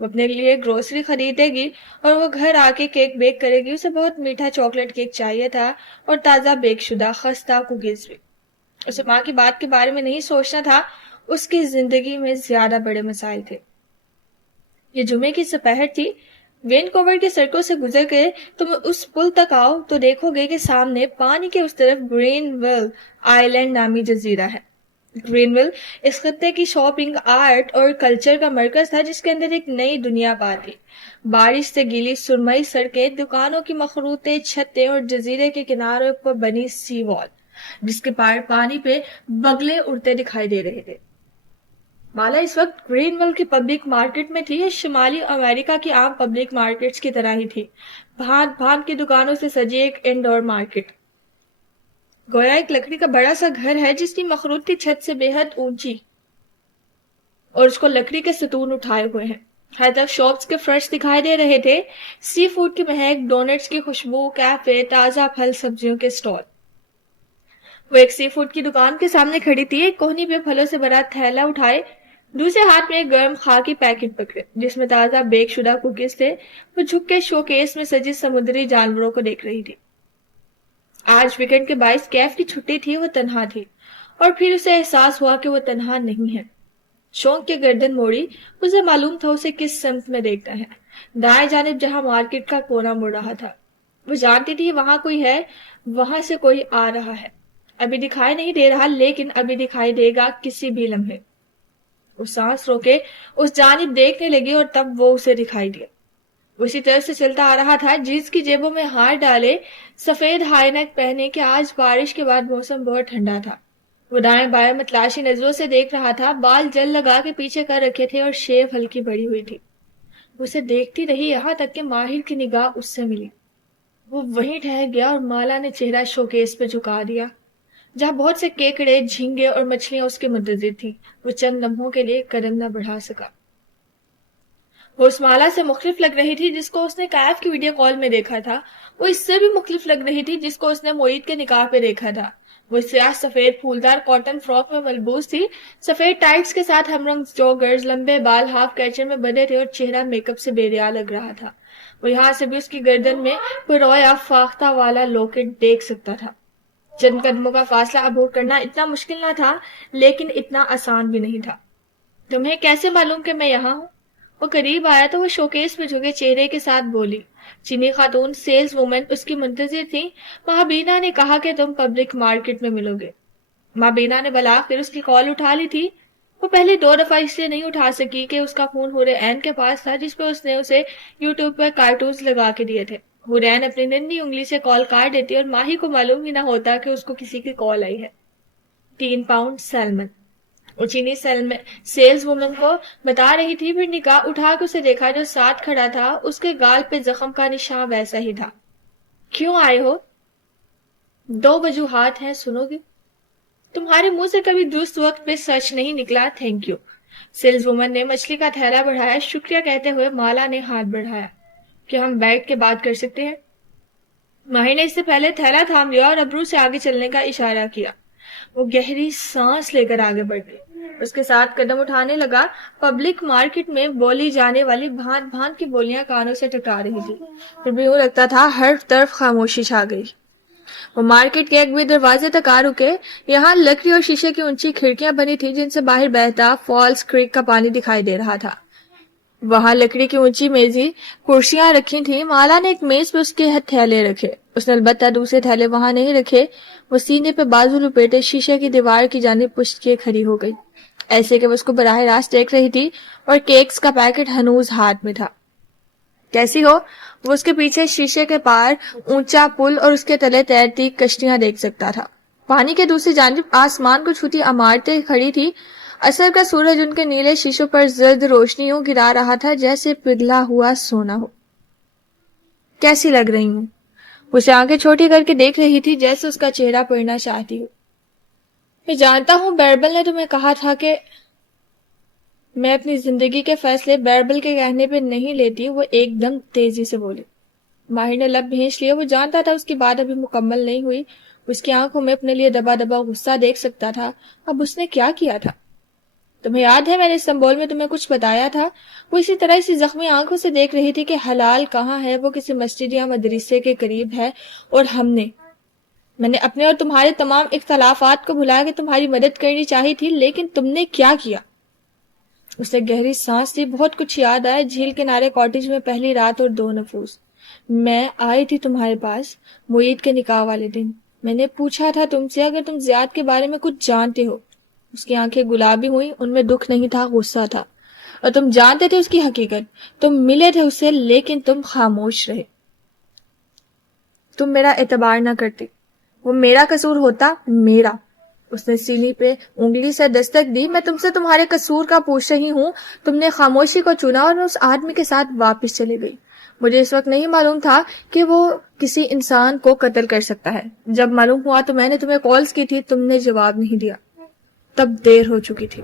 وہ اپنے لیے گروسری خریدے گی اور وہ گھر آ کے کیک بیک کرے گی۔ اسے بہت میٹھا چاکلیٹ کیک چاہیے تھا اور تازہ بیک شدہ خستہ کوکیز بھی۔ اسے ماں کی بات کے بارے میں نہیں سوچنا تھا، اس کی زندگی میں زیادہ بڑے مسائل تھے۔ یہ جمعے کی سپہر تھی، وینکوور کے سڑکوں سے گزر کے تم اس پل تک آؤ تو دیکھو گے کہ سامنے پانی کے اس طرف گرین ویل آئی لینڈ نامی جزیرہ ہے۔ گرین ویل اس خطے کی شاپنگ، آرٹ اور کلچر کا مرکز تھا، جس کے اندر ایک نئی دنیا پار تھی۔ بارش سے گیلی سرمئی سڑکیں، دکانوں کی مخروطے چھتیں اور جزیرے کے کناروں پر بنی سی وال، جس کے پار پانی پہ بگلے اڑتے دکھائی دے رہے تھے۔ مالا اس وقت گرین ویل کی پبلک مارکیٹ میں تھی۔ یہ شمالی امریکہ کی عام پبلک مارکیٹس کی طرح ہی تھی، بھانت بھانت کی دکانوں سے سجی ایک انڈور مارکیٹ، گویا ایک لکڑی کا بڑا سا گھر ہے جس کی مخروطی چھت سے بے حد اونچی اور اس کو لکڑی کے ستون اٹھائے ہوئے ہیں۔ ہر طرف شاپس کے فرش دکھائی دے رہے تھے، سی فوڈ کی مہک، ڈونٹس کی خوشبو، کیفے، تازہ پھل سبزیوں کے سٹال۔ وہ ایک سی فوڈ کی دکان کے سامنے کھڑی تھی، ایک کوہنی پہ پھلوں سے بھرا تھیلا اٹھائے، دوسرے ہاتھ میں ایک گرم خاکی پیکٹ پکڑے جس میں تازہ بیک شدہ کوکیز تھے۔ وہ جھک کے شو کیس میں سجی سمندری جانوروں کو دیکھ رہی تھی۔ آج ویکنڈ کے باعث کیف کی چھٹی تھی، وہ تنہا تھی، اور پھر اسے احساس ہوا کہ وہ تنہا نہیں ہے۔ شوق کے گردن موڑی، اسے معلوم تھا اسے کس سمت میں دیکھتا ہے، دائیں جانب جہاں مارکیٹ کا کونا مڑ رہا تھا۔ وہ جانتی تھی وہاں کوئی ہے، وہاں سے کوئی آ رہا ہے، ابھی دکھائی نہیں دے رہا لیکن ابھی دکھائی دے گا کسی بھی لمحے۔ وہ سانس روکے اس جانب دیکھنے لگی اور تب وہ اسے دکھائی دیا۔ اسی طرح سے چلتا آ رہا تھا، جینس کی جیبوں میں ہاتھ ڈالے، سفید ہائی نیک پہنے کہ آج بارش کے بعد موسم بہت ٹھنڈا تھا۔ وہ دائیں بائیں متلاشی نظروں سے دیکھ رہا تھا، بال جل لگا کے پیچھے کر رکھے تھے اور شیو ہلکی بڑی ہوئی تھی۔ وہ اسے دیکھتی رہی یہاں تک کہ ماہر کی نگاہ اس سے ملی۔ وہ وہیں ٹھہر گیا اور مالا نے چہرہ شوکیس پہ جھکا دیا جہاں بہت سے کیکڑے، جھینگے اور مچھلیاں اس کے منتظر تھیں۔ وہ چند لمحوں کے لیے قدم نہ بڑھا سکا۔ وہ اس مالا سے مختلف لگ رہی تھی جس کو اس نے کیف کی ویڈیو کال میں دیکھا تھا، وہ اس سے بھی مختلف لگ رہی تھی جس کو اس نے معید کے نکاح پہ دیکھا تھا۔ وہ سیاہ سفید پھولدار کاٹن فراک میں ملبوس تھی، سفید ٹائٹس کے ساتھ ہم رنگ جوگرز، لمبے بال ہاف کیچر میں بندھے تھے اور چہرہ میک اپ سے بے ریا لگ رہا تھا۔ وہ یہاں سے بھی اس کی گردن میں پرویا فاختہ والا لاکٹ دیکھ سکتا تھا۔ چند قدموں کا فاصلہ عبور کرنا اتنا مشکل نہ تھا لیکن اتنا آسان بھی نہیں تھا۔ تمہیں کیسے معلوم کہ میں یہاں ہوں؟ وہ قریب آیا تو وہ شوکیس میں جھکے چہرے کے ساتھ بولی۔ چینی خاتون سیلز وومن اس کی منتظر تھی۔ ماں بینا نے کہا کہ تم پبلک مارکیٹ میں ملو گے۔ ماں بینا نے بلاخر اس کی کال اٹھا لی تھی۔ وہ پہلے 2 دفعہ اس لیے نہیں اٹھا سکی کہ اس کا فون حورین کے پاس تھا جس پہ اس نے اسے یوٹیوب پر کارٹونز لگا کے دیے تھے۔ حورین اپنی ننھی انگلی سے کال کاٹ دیتی اور ماہی کو معلوم ہی نہ ہوتا کہ اس کو کسی کی کال آئی ہے۔ 3 پاؤنڈ سیلمن، وہ چینی سیلز وومن کو بتا رہی تھی، پھر نگاہ اٹھا کے اسے دیکھا جو ساتھ کھڑا تھا، اس کے گال پہ زخم کا نشان ویسا ہی تھا۔ کیوں آئے ہو؟ 2 وجوہات ہیں، سنو گے؟ تمہارے منہ سے کبھی درست وقت پہ سچ نہیں نکلا، تھینک یو۔ سیلز وومن نے مچھلی کا تھیلا بڑھایا، شکریہ کہتے ہوئے مالا نے ہاتھ بڑھایا۔ کیا ہم بیٹھ کے بات کر سکتے ہیں؟ ماہر نے اس سے پہلے تھیلا تھام لیا اور ابرو سے آگے چلنے کا اشارہ کیا۔ وہ گہری سانس لے کر آگے بڑھ گئی، اس کے ساتھ قدم اٹھانے لگا۔ پبلک مارکیٹ میں بولی جانے والی بھانت بھانت کی بولیاں کانوں سے ٹکرا رہی تھی، پھر بھی یوں لگتا تھا ہر طرف خاموشی چھا گئی۔ وہ مارکیٹ کے ایک بھی دروازے تک آ رکے، یہاں لکڑی اور شیشے کی اونچی کھڑکیاں بنی تھی جن سے باہر بہتا فالس کریک کا پانی دکھائی دے رہا تھا۔ وہاں لکڑی کی اونچی میزی کرسیاں رکھی تھیں. مالا نے ایک میز پہ اس کے تھیلے رکھے. اس نے البتہ دوسرے تھیلے وہاں نہیں رکھے. وہ سینے پہ بازو لپیٹے شیشے کی دیوار کی جانب پشت کیے کھڑی ہو گئی، ایسے کہ وہ اس کو براہ راست دیکھ رہی تھی، اور کیکس کا پیکٹ ہنوز ہاتھ میں تھا. کیسی ہو؟ وہ اس کے پیچھے شیشے کے پار اونچا پل اور اس کے تلے تیرتی کشتیاں دیکھ سکتا تھا. پانی کے دوسری جانب آسمان کو چھوتی عمارتیں کھڑی تھی. اثر کا سورج ان کے نیلے شیشوں پر زرد روشنی یوں گرا رہا تھا جیسے پگھلا ہوا سونا ہو. کیسی لگ رہی ہوں؟ اسے آنکھیں چھوٹی کر کے دیکھ رہی تھی جیسے اس کا چہرہ پڑھنا چاہتی ہو. میں جانتا ہوں بیربل نے تمہیں کہا تھا کہ میں اپنی زندگی کے فیصلے بیربل کے کہنے پہ نہیں لیتی. وہ ایک دم تیزی سے بولی. ماہر نے لب بھینچ لیا. وہ جانتا تھا اس کی بات ابھی مکمل نہیں ہوئی. اس کی آنکھوں میں اپنے لیے دبا دبا غصہ دیکھ سکتا تھا. اب اس نے کیا کیا تھا؟ تمہیں یاد ہے میں نے استنبول میں تمہیں کچھ بتایا تھا؟ وہ اسی طرح اسی زخمی آنکھوں سے دیکھ رہی تھی کہ حلال کہاں ہے. وہ کسی مسجد یا مدرسے کے قریب ہے، اور میں نے اپنے اور تمہارے تمام اختلافات کو بھلا کے تمہاری مدد کرنی چاہی تھی، لیکن تم نے کیا کیا؟ اس نے گہری سانس لی. بہت کچھ یاد آیا. جھیل کنارے کاٹیج میں پہلی رات اور 2 نفوس. میں آئی تھی تمہارے پاس معید کے نکاح والے دن. میں نے پوچھا تھا تم سے اگر تم زیاد کے بارے میں کچھ جانتے ہو. اس کی آنکھیں گلابی ہوئیں. ان میں دکھ نہیں تھا، غصہ تھا. اور تم جانتے تھے اس کی حقیقت. تم ملے تھے اس سے، لیکن تم خاموش رہے. تم میرا اعتبار نہ کرتی. وہ میرا قصور ہوتا. میرا. اس نے سینے پہ انگلی سے دستک دی. میں تم سے تمہارے قصور کا پوچھ رہی ہوں. تم نے خاموشی کو چنا اور میں اس آدمی کے ساتھ واپس چلی گئی. مجھے اس وقت نہیں معلوم تھا کہ وہ کسی انسان کو قتل کر سکتا ہے. جب معلوم ہوا تو میں نے تمہیں کالز کی تھی. تم نے جواب نہیں دیا. تب دیر ہو چکی تھی.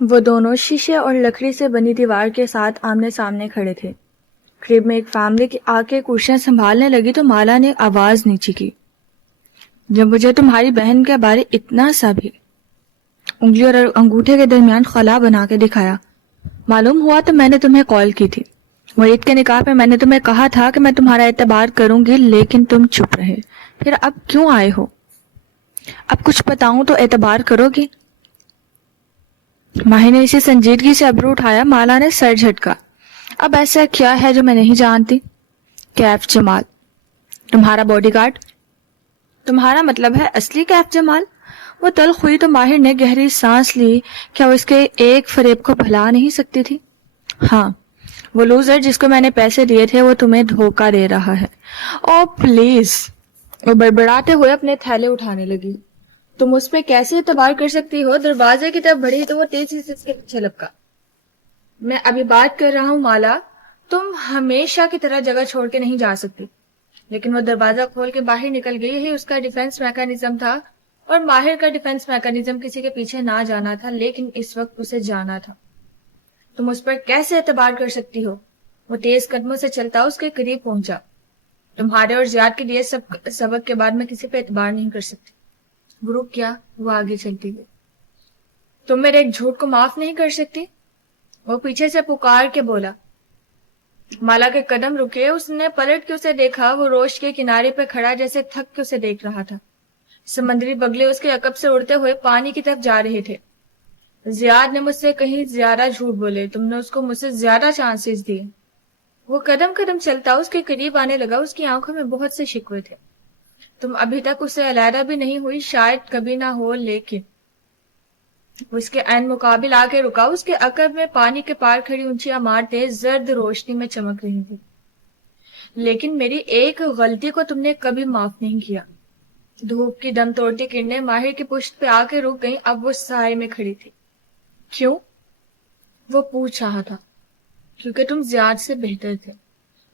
وہ دونوں شیشے اور لکڑی سے بنی دیوار کے ساتھ آمنے سامنے کھڑے تھے. قریب میں ایک فیملی کی آ کے کرسیاں سنبھالنے لگی تو مالا نے آواز نیچی کی. جب مجھے تمہاری بہن کے بارے اتنا سا بھی، انگلی اور انگوٹھے کے درمیان خلا بنا کے دکھایا، معلوم ہوا تو میں نے تمہیں کال کی تھی. معید کے نکاح پہ میں نے تمہیں کہا تھا کہ میں تمہارا اعتبار کروں گی، لیکن تم چپ رہے. پھر اب کیوں آئے ہو؟ اب کچھ بتاؤں تو اعتبار کرو گی؟ ماہی نے اسی سنجیدگی سے ابرو اٹھایا. مالا نے سر جھٹکا. اب ایسا کیا ہے جو میں نہیں جانتی؟ کیف جمال تمہارا باڈی گارڈ؟ تمہارا مطلب ہے اصلی کیف جمال؟ وہ تلخ ہوئی تو ماہر نے گہری سانس لی. کیا وہ اس کے ایک فریب کو بھلا نہیں سکتی تھی؟ ہاں، وہ لوزر جس کو میں نے پیسے دیے تھے وہ تمہیں دھوکہ دے رہا ہے. او پلیز. وہ بڑبڑاتے ہوئے اپنے تھیلے اٹھانے لگی. تم اس پہ کیسے اعتبار کر سکتی ہو؟ دروازے کی طرف بڑھی تو وہ تیزی سے اس کے پیچھے لپکا. میں ابھی بات کر رہا ہوں مالا. تم ہمیشہ کی طرح جگہ چھوڑ کے نہیں جا سکتی. لیکن وہ دروازہ کھول کے باہر نکل گئی. یہی اس کا ڈیفنس میکانزم تھا، اور ماہر کا ڈیفنس میکانزم کسی کے پیچھے نہ جانا تھا، لیکن اس وقت اسے جانا تھا. تم اس پر کیسے اعتبار کر سکتی ہو؟ وہ تیز قدموں سے چلتا اس کے قریب پہنچا. تمہارے اور زیاد کے لیے سبق کے بعد میں کسی پہ اعتبار نہیں کر سکتی. وہ رک گیا. وہ آگے چلتی گئی. تم میرے ایک جھوٹ کو معاف نہیں کر سکتی؟ وہ پیچھے سے پکار کے بولا. مالا کے قدم رکے. اس نے پلٹ کے اسے دیکھا. وہ روش کے کنارے پہ کھڑا جیسے تھک کے اسے دیکھ رہا تھا. سمندری بگلے اس کے عقب سے اڑتے ہوئے پانی کی طرف جا رہے تھے. زیاد نے مجھ سے کہیں زیادہ جھوٹ بولے. تم نے اس کو مجھ سے زیادہ چانسز دیے. وہ قدم قدم چلتا اس کے قریب آنے لگا. اس کی آنکھوں میں بہت سے شکوے تھے. تم ابھی تک اس سے علیحدہ بھی نہیں ہوئی، شاید کبھی نہ ہو، لیکن وہ اس کے عین مقابل آ کے رکا. اس کے عقب میں پانی کے پار کھڑی اونچی عمارتیں زرد روشنی میں چمک رہی تھی. لیکن میری ایک غلطی کو تم نے کبھی معاف نہیں کیا. دھوپ کی دم توڑتی کرنیں ماہر کی پشت پہ آ کے رک گئیں. اب وہ سائے میں کھڑی تھی. کیوں؟ وہ پوچھ رہا تھا. کیونکہ تم زیاد سے بہتر تھے.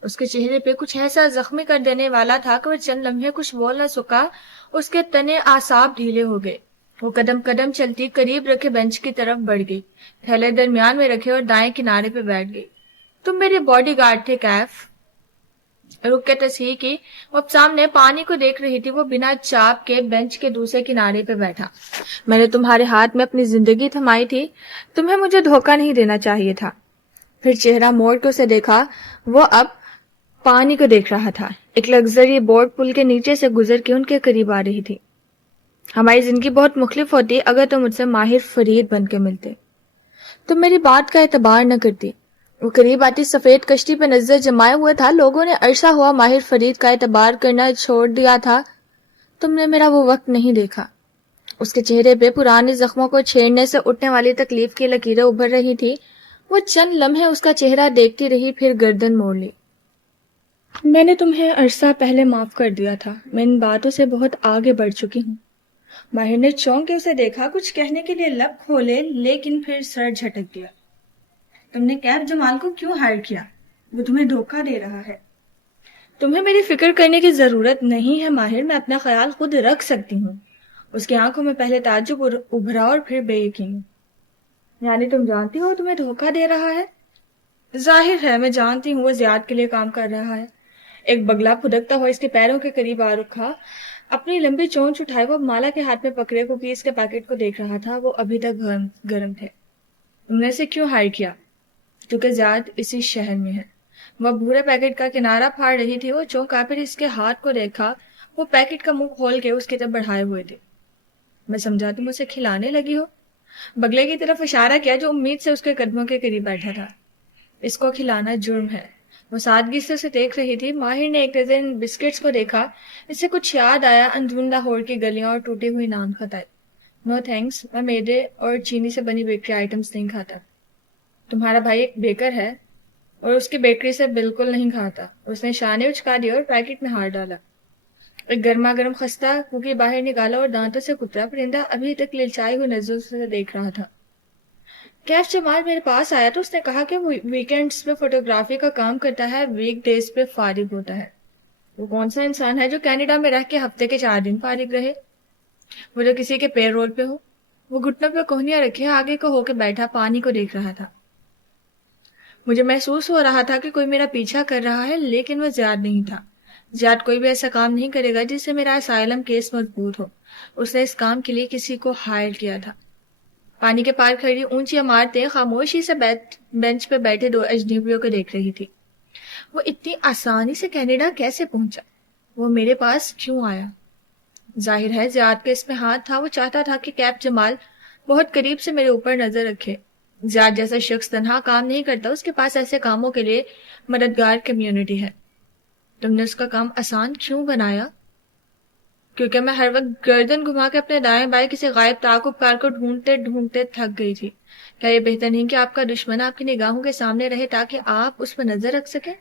اس کے چہرے پہ کچھ ایسا زخمی کر دینے والا تھا کہ وہ چند لمحے کچھ بول نہ سکا. اس کے تنے اعصاب ڈھیلے ہو گئے. وہ قدم قدم چلتی قریب رکھے بینچ کی طرف بڑھ گئی. تھیلے درمیان میں رکھے اور دائیں کنارے پہ بیٹھ گئی. تم میرے باڈی گارڈ تھے کیف. رک کے تصحیح کی. وہ اب سامنے پانی کو دیکھ رہی تھی. وہ بنا چاپ کے بینچ کے دوسرے کنارے پہ بیٹھا. میں نے تمہارے ہاتھ میں اپنی زندگی تھمائی تھی. تمہیں مجھے دھوکہ نہیں دینا چاہیے تھا. پھر چہرہ موڑ کے اسے دیکھا. وہ اب پانی کو دیکھ رہا تھا. ایک لگژری بوٹ پل کے نیچے سے گزر کے ان کے قریب آ رہی تھی. ہماری زندگی بہت مختلف ہوتی اگر تم مجھ سے ماہر فرید بن کے ملتے. تم میری بات کا اعتبار نہ کرتی. وہ قریب آتی سفید کشتی پہ نظر جمائے ہوئے تھا. لوگوں نے عرصہ ہوا ماہر فرید کا اعتبار کرنا چھوڑ دیا تھا. تم نے میرا وہ وقت نہیں دیکھا. اس کے چہرے پہ پرانے زخموں کو چھیڑنے سے اٹھنے والی تکلیف کی لکیریں ابھر رہی تھی. وہ چند لمحے اس کا چہرہ دیکھتی رہی، پھر گردن موڑ لی. میں نے تمہیں عرصہ پہلے معاف کر دیا تھا. میں ان باتوں سے بہت آگے بڑھ چکی ہوں. ماہر نے چونک کے اسے دیکھا، کچھ کہنے کے لیے لب کھولے لیکن پھر سر جھٹک دیا. تم نے کیف جمال کو کیوں ہائر کیا؟ وہ تمہیں دھوکہ دے رہا ہے. تمہیں میری فکر کرنے کی ضرورت نہیں ہے ماہر، میں اپنا خیال خود رکھ سکتی ہوں. اس کی آنکھوں میں پہلے تعجب ابھرا اور پھر بے یقینی. یعنی تم جانتی ہو تمہیں دھوکہ دے رہا ہے؟ ظاہر ہے میں جانتی ہوں وہ زیاد کے لیے کام کر رہا ہے. ایک بگلا پھدکتا ہوا اس کے پیروں کے قریب آ رکھا. اپنی لمبی چونچ اٹھائے وہ مالا کے ہاتھ میں پکڑے کوکیز کے پیکٹ کو دیکھ رہا تھا. وہ ابھی تک گرم تھے. تم نے اسے کیوں ہائر کیا؟ کیونکہ زیاد اسی شہر میں ہے. وہ بھورے پیکٹ کا کنارہ پھاڑ رہی تھی. وہ چونکا، پھر اس کے ہاتھ کو دیکھا. وہ پیکٹ کا منہ کھول کے اس کی طرف بڑھائے ہوئے تھے. میں سمجھا تم اسے کھلانے لگی ہو. بگلے کی طرف اشارہ کیا جو امید سے اس کے قدموں کے قریب بیٹھا تھا. اس کو کھلانا جرم ہے. وہ سادگی سے اسے دیکھ رہی تھی. ماہر نے ایک نظر ان بسکٹس کو دیکھا. اس سے کچھ یاد آیا اندرون لاہور کی گلیاں اور ٹوٹی ہوئی نان خطائے. نو تھینکس، میں میدے اور چینی سے بنی بیکری آئٹمس نہیں کھاتا. تمہارا بھائی ایک بیکر ہے اور اس کی بیکری سے بالکل نہیں کھاتا. اس نے شانے اچکا دیا اور پیکٹ میں ہاتھ ڈالا. ایک گرما گرم خستہ کوکی باہر نکالا اور دانتوں سے کترا پرندہ ابھی تک للچائی ہوئی نظروں سے دیکھ رہا تھا. کیف جمال میرے پاس آیا تو اس نے کہا کہ وہ ویکینڈز پہ فوٹوگرافی کا کام کرتا ہے، ویک ڈیز پہ فارغ ہوتا ہے. وہ کون سا انسان ہے جو کینیڈا میں رہ کے ہفتے کے 4 دن فارغ رہے؟ وہ جو کسی کے پے رول پہ ہو. وہ گھٹنوں پہ کوہنیاں رکھے آگے کو ہو کے بیٹھا پانی کو دیکھ رہا تھا. مجھے محسوس ہو رہا تھا کہ کوئی میرا پیچھا کر رہا ہے، لیکن وہ زیاد نہیں تھا. زیاد کوئی بھی ایسا کام نہیں کرے گا جس سے میرا اسائلم کیس مضبوط ہو. اس نے اس کام کے لیے کسی کو ہائر کیا تھا. پانی کے پار کھڑی اونچی عمارتیں خاموشی سے بینچ پہ بیٹھے 2 اجنبیوں کو دیکھ رہی تھی. وہ اتنی آسانی سے کینیڈا کیسے پہنچا؟ وہ میرے پاس کیوں آیا؟ ظاہر ہے زیاد کے اس میں ہاتھ تھا. وہ چاہتا تھا کہ کیف جمال بہت قریب سے میرے اوپر نظر رکھے. زیاد جیسا شخص تنہا کام نہیں کرتا، اس کے پاس ایسے کاموں کے لیے مددگار کمیونٹی ہے. تم نے اس کا کام آسان کیوں بنایا؟ کیونکہ میں ہر وقت گردن گھما کے اپنے دائیں بائیں کسی غائب تعاقب کار کو ڈھونڈتے ڈھونڈتے تھک گئی تھی. کیا یہ بہتر نہیں کہ آپ کا دشمن آپ کی نگاہوں کے سامنے رہے تاکہ آپ اس پر نظر رکھ سکیں؟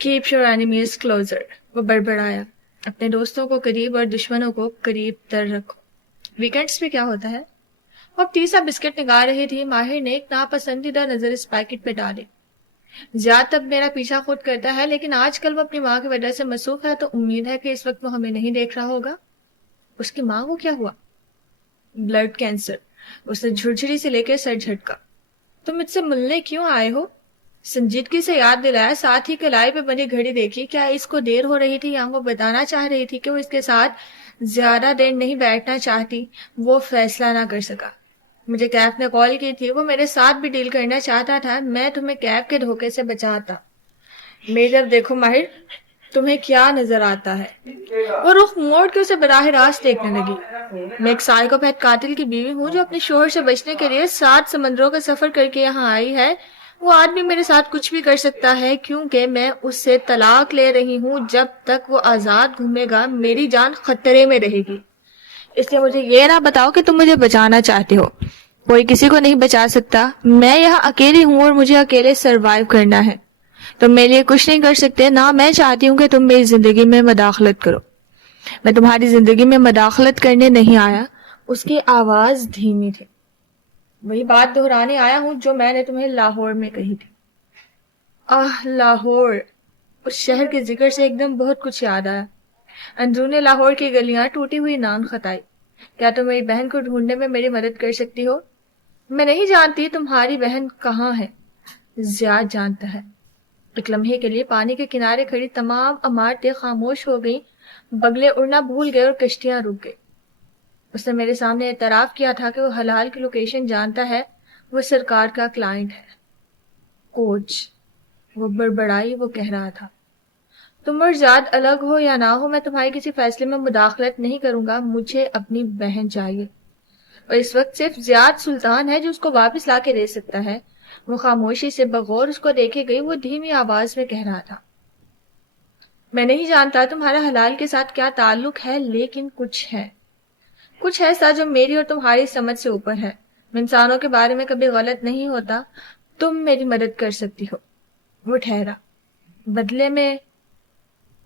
کیپ یور اینیمیز کلوزر، وہ بڑبڑایا. اپنے دوستوں کو قریب اور دشمنوں کو قریب تر رکھو. ویکینڈز پہ کیا ہوتا ہے؟ وہ اب تیسرا بسکٹ نکال رہی تھی. ماہر نے ایک ناپسندیدہ نظر اس پیکٹ پہ ڈالی. زیاد تب میرا پیچھا خود کرتا ہے، لیکن آج کل وہ اپنی ماں کی وجہ سے مصروف ہے، تو امید ہے کہ اس وقت وہ ہمیں نہیں دیکھ رہا ہوگا. اس کی ماں کو کیا ہوا؟ Blood cancer. اس نے جھرجھری سے لے کے سر جھٹکا. تم مجھ سے ملنے کیوں آئے ہو؟ سنجیدگی سے یاد دلایا. ساتھ ہی کلائی پہ بنی گھڑی دیکھی. کیا اس کو دیر ہو رہی تھی یا وہ بتانا چاہ رہی تھی کہ وہ اس کے ساتھ زیادہ دیر نہیں بیٹھنا چاہتی؟ وہ فیصلہ نہ کر سکا. مجھے کیف نے کال کی تھی، وہ میرے ساتھ بھی ڈیل کرنا چاہتا تھا. میں تمہیں کیف کے دھوکے سے بچاتا. میری طرف دیکھو ماہر، تمہیں کیا نظر آتا ہے؟ وہ رخ موڑ کے اسے براہ راست دیکھنے لگی. میں ایک سائیکوپیتھ قاتل کی بیوی ہوں جو اپنے شوہر سے بچنے کے لیے 7 سمندروں کا سفر کر کے یہاں آئی ہے. وہ آدمی میرے ساتھ کچھ بھی کر سکتا ہے کیونکہ میں اس سے طلاق لے رہی ہوں. جب تک وہ آزاد گھومے گا میری جان خطرے میں رہے گی. اس لیے مجھے یہ نہ بتاؤ کہ تم مجھے بچانا چاہتے ہو. کوئی کسی کو نہیں بچا سکتا. میں یہاں اکیلی ہوں اور مجھے اکیلے سروائیو کرنا ہے. تم میرے لیے کچھ نہیں کر سکتے. نہ میں چاہتی ہوں کہ تم میری زندگی میں مداخلت کرو. میں تمہاری زندگی میں مداخلت کرنے نہیں آیا. اس کی آواز دھیمی تھی. وہی بات دہرانے آیا ہوں جو میں نے تمہیں لاہور میں کہی تھی. لاہور. اس شہر کے ذکر سے ایک دم بہت کچھ یاد آیا. اندرون لاہور کی گلیاں، ٹوٹی ہوئی نان خطائی. کیا تم میری بہن کو ڈھونڈنے میں میری مدد کر سکتی ہو؟ میں نہیں جانتی تمہاری بہن کہاں ہے. زیاد جانتا ہے. ایک لمحے کے لیے پانی کے کنارے کھڑی تمام عمارتیں خاموش ہو گئیں. بگلے اڑنا بھول گئے اور کشتیاں رک گئی. اس نے میرے سامنے اعتراف کیا تھا کہ وہ حلال کی لوکیشن جانتا ہے. وہ سرکار کا کلائنٹ ہے. کوچ. وہ بڑبڑائی. وہ کہہ رہا تھا تم اور زیاد الگ ہو یا نہ ہو، میں تمہارے کسی فیصلے میں مداخلت نہیں کروں گا. مجھے اپنی بہن چاہیے، اور اس وقت صرف زیاد سلطان ہے جو اس کو واپس لا کے دے سکتا ہے. وہ خاموشی سے بغور اس کو دیکھے گئی. وہ دھیمی آواز میں کہہ رہا تھا, میں نہیں جانتا تمہارا حلال کے ساتھ کیا تعلق ہے, لیکن کچھ ایسا جو میری اور تمہاری سمجھ سے اوپر ہے. میں انسانوں کے بارے میں کبھی غلط نہیں ہوتا. تم میری مدد کر سکتی ہو. وہ ٹھہرا. بدلے میں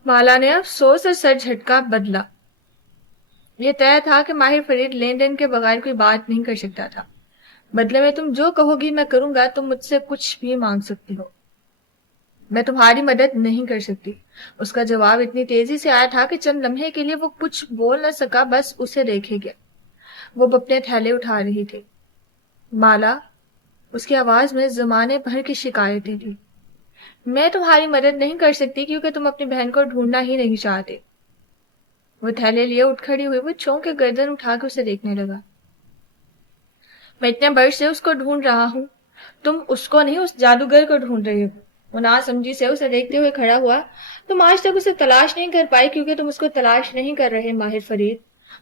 مالا نے افسوس اور سر جھٹکا بدلا. یہ طے تھا کہ ماہر فرید لین دین کے بغیر کوئی بات نہیں کر سکتا تھا. بدلے میں تم جو کہو گی میں کروں گا. تم مجھ سے کچھ بھی مانگ سکتی ہو, میں تمہاری مدد نہیں کر سکتی. اس کا جواب اتنی تیزی سے آیا تھا کہ چند لمحے کے لیے وہ کچھ بول نہ سکا, بس اسے دیکھے گیا. وہ اپنے تھیلے اٹھا رہی تھی. مالا, اس کی آواز میں زمانے بھر کی شکایتیں تھی. میں تمہاری مدد نہیں کر سکتی کیونکہ تم اپنی بہن کو ڈھونڈنا ہی نہیں چاہتے. وہ تھیلے لیے اٹھ کھڑی ہوئی. وہ چونک کے گردن اٹھا کے اسے دیکھنے لگا. میں اتنے برس سے اس کو ڈھونڈ رہا ہوں. تم اس کو نہیں, اس جادوگر کو ڈھونڈ رہی ہو. وہ ناسمجھی سے اسے دیکھتے ہوئے کھڑا ہوا. تم آج تک اسے تلاش نہیں کر پائی کیونکہ تم اس کو تلاش نہیں کر رہے ماہر فرید.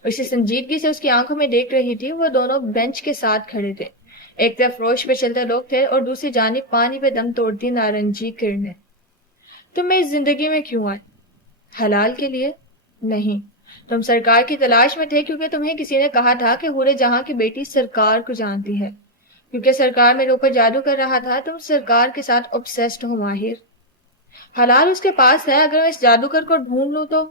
اسی سنجیدگی سے اس کی آنکھوں میں دیکھ رہی تھی. وہ دونوں بینچ کے ساتھ کھڑے تھے. ایک طرف روش پہ چلتے لوگ تھے اور دوسری جانب پانی پہ دم توڑتی نارنجی کرنیں. تم میری زندگی میں کیوں آئے؟ حلال کے لیے نہیں. تم سرکار کی تلاش میں تھے کیونکہ تمہیں کسی نے کہا تھا کہ حور جہاں کی بیٹی سرکار کو جانتی ہے. کیونکہ سرکار میرے اوپر جادو کر رہا تھا. تم سرکار کے ساتھ obsessed ہو ماہر. حلال اس کے پاس ہے. اگر میں اس جادوگر کو ڈھونڈ لوں تو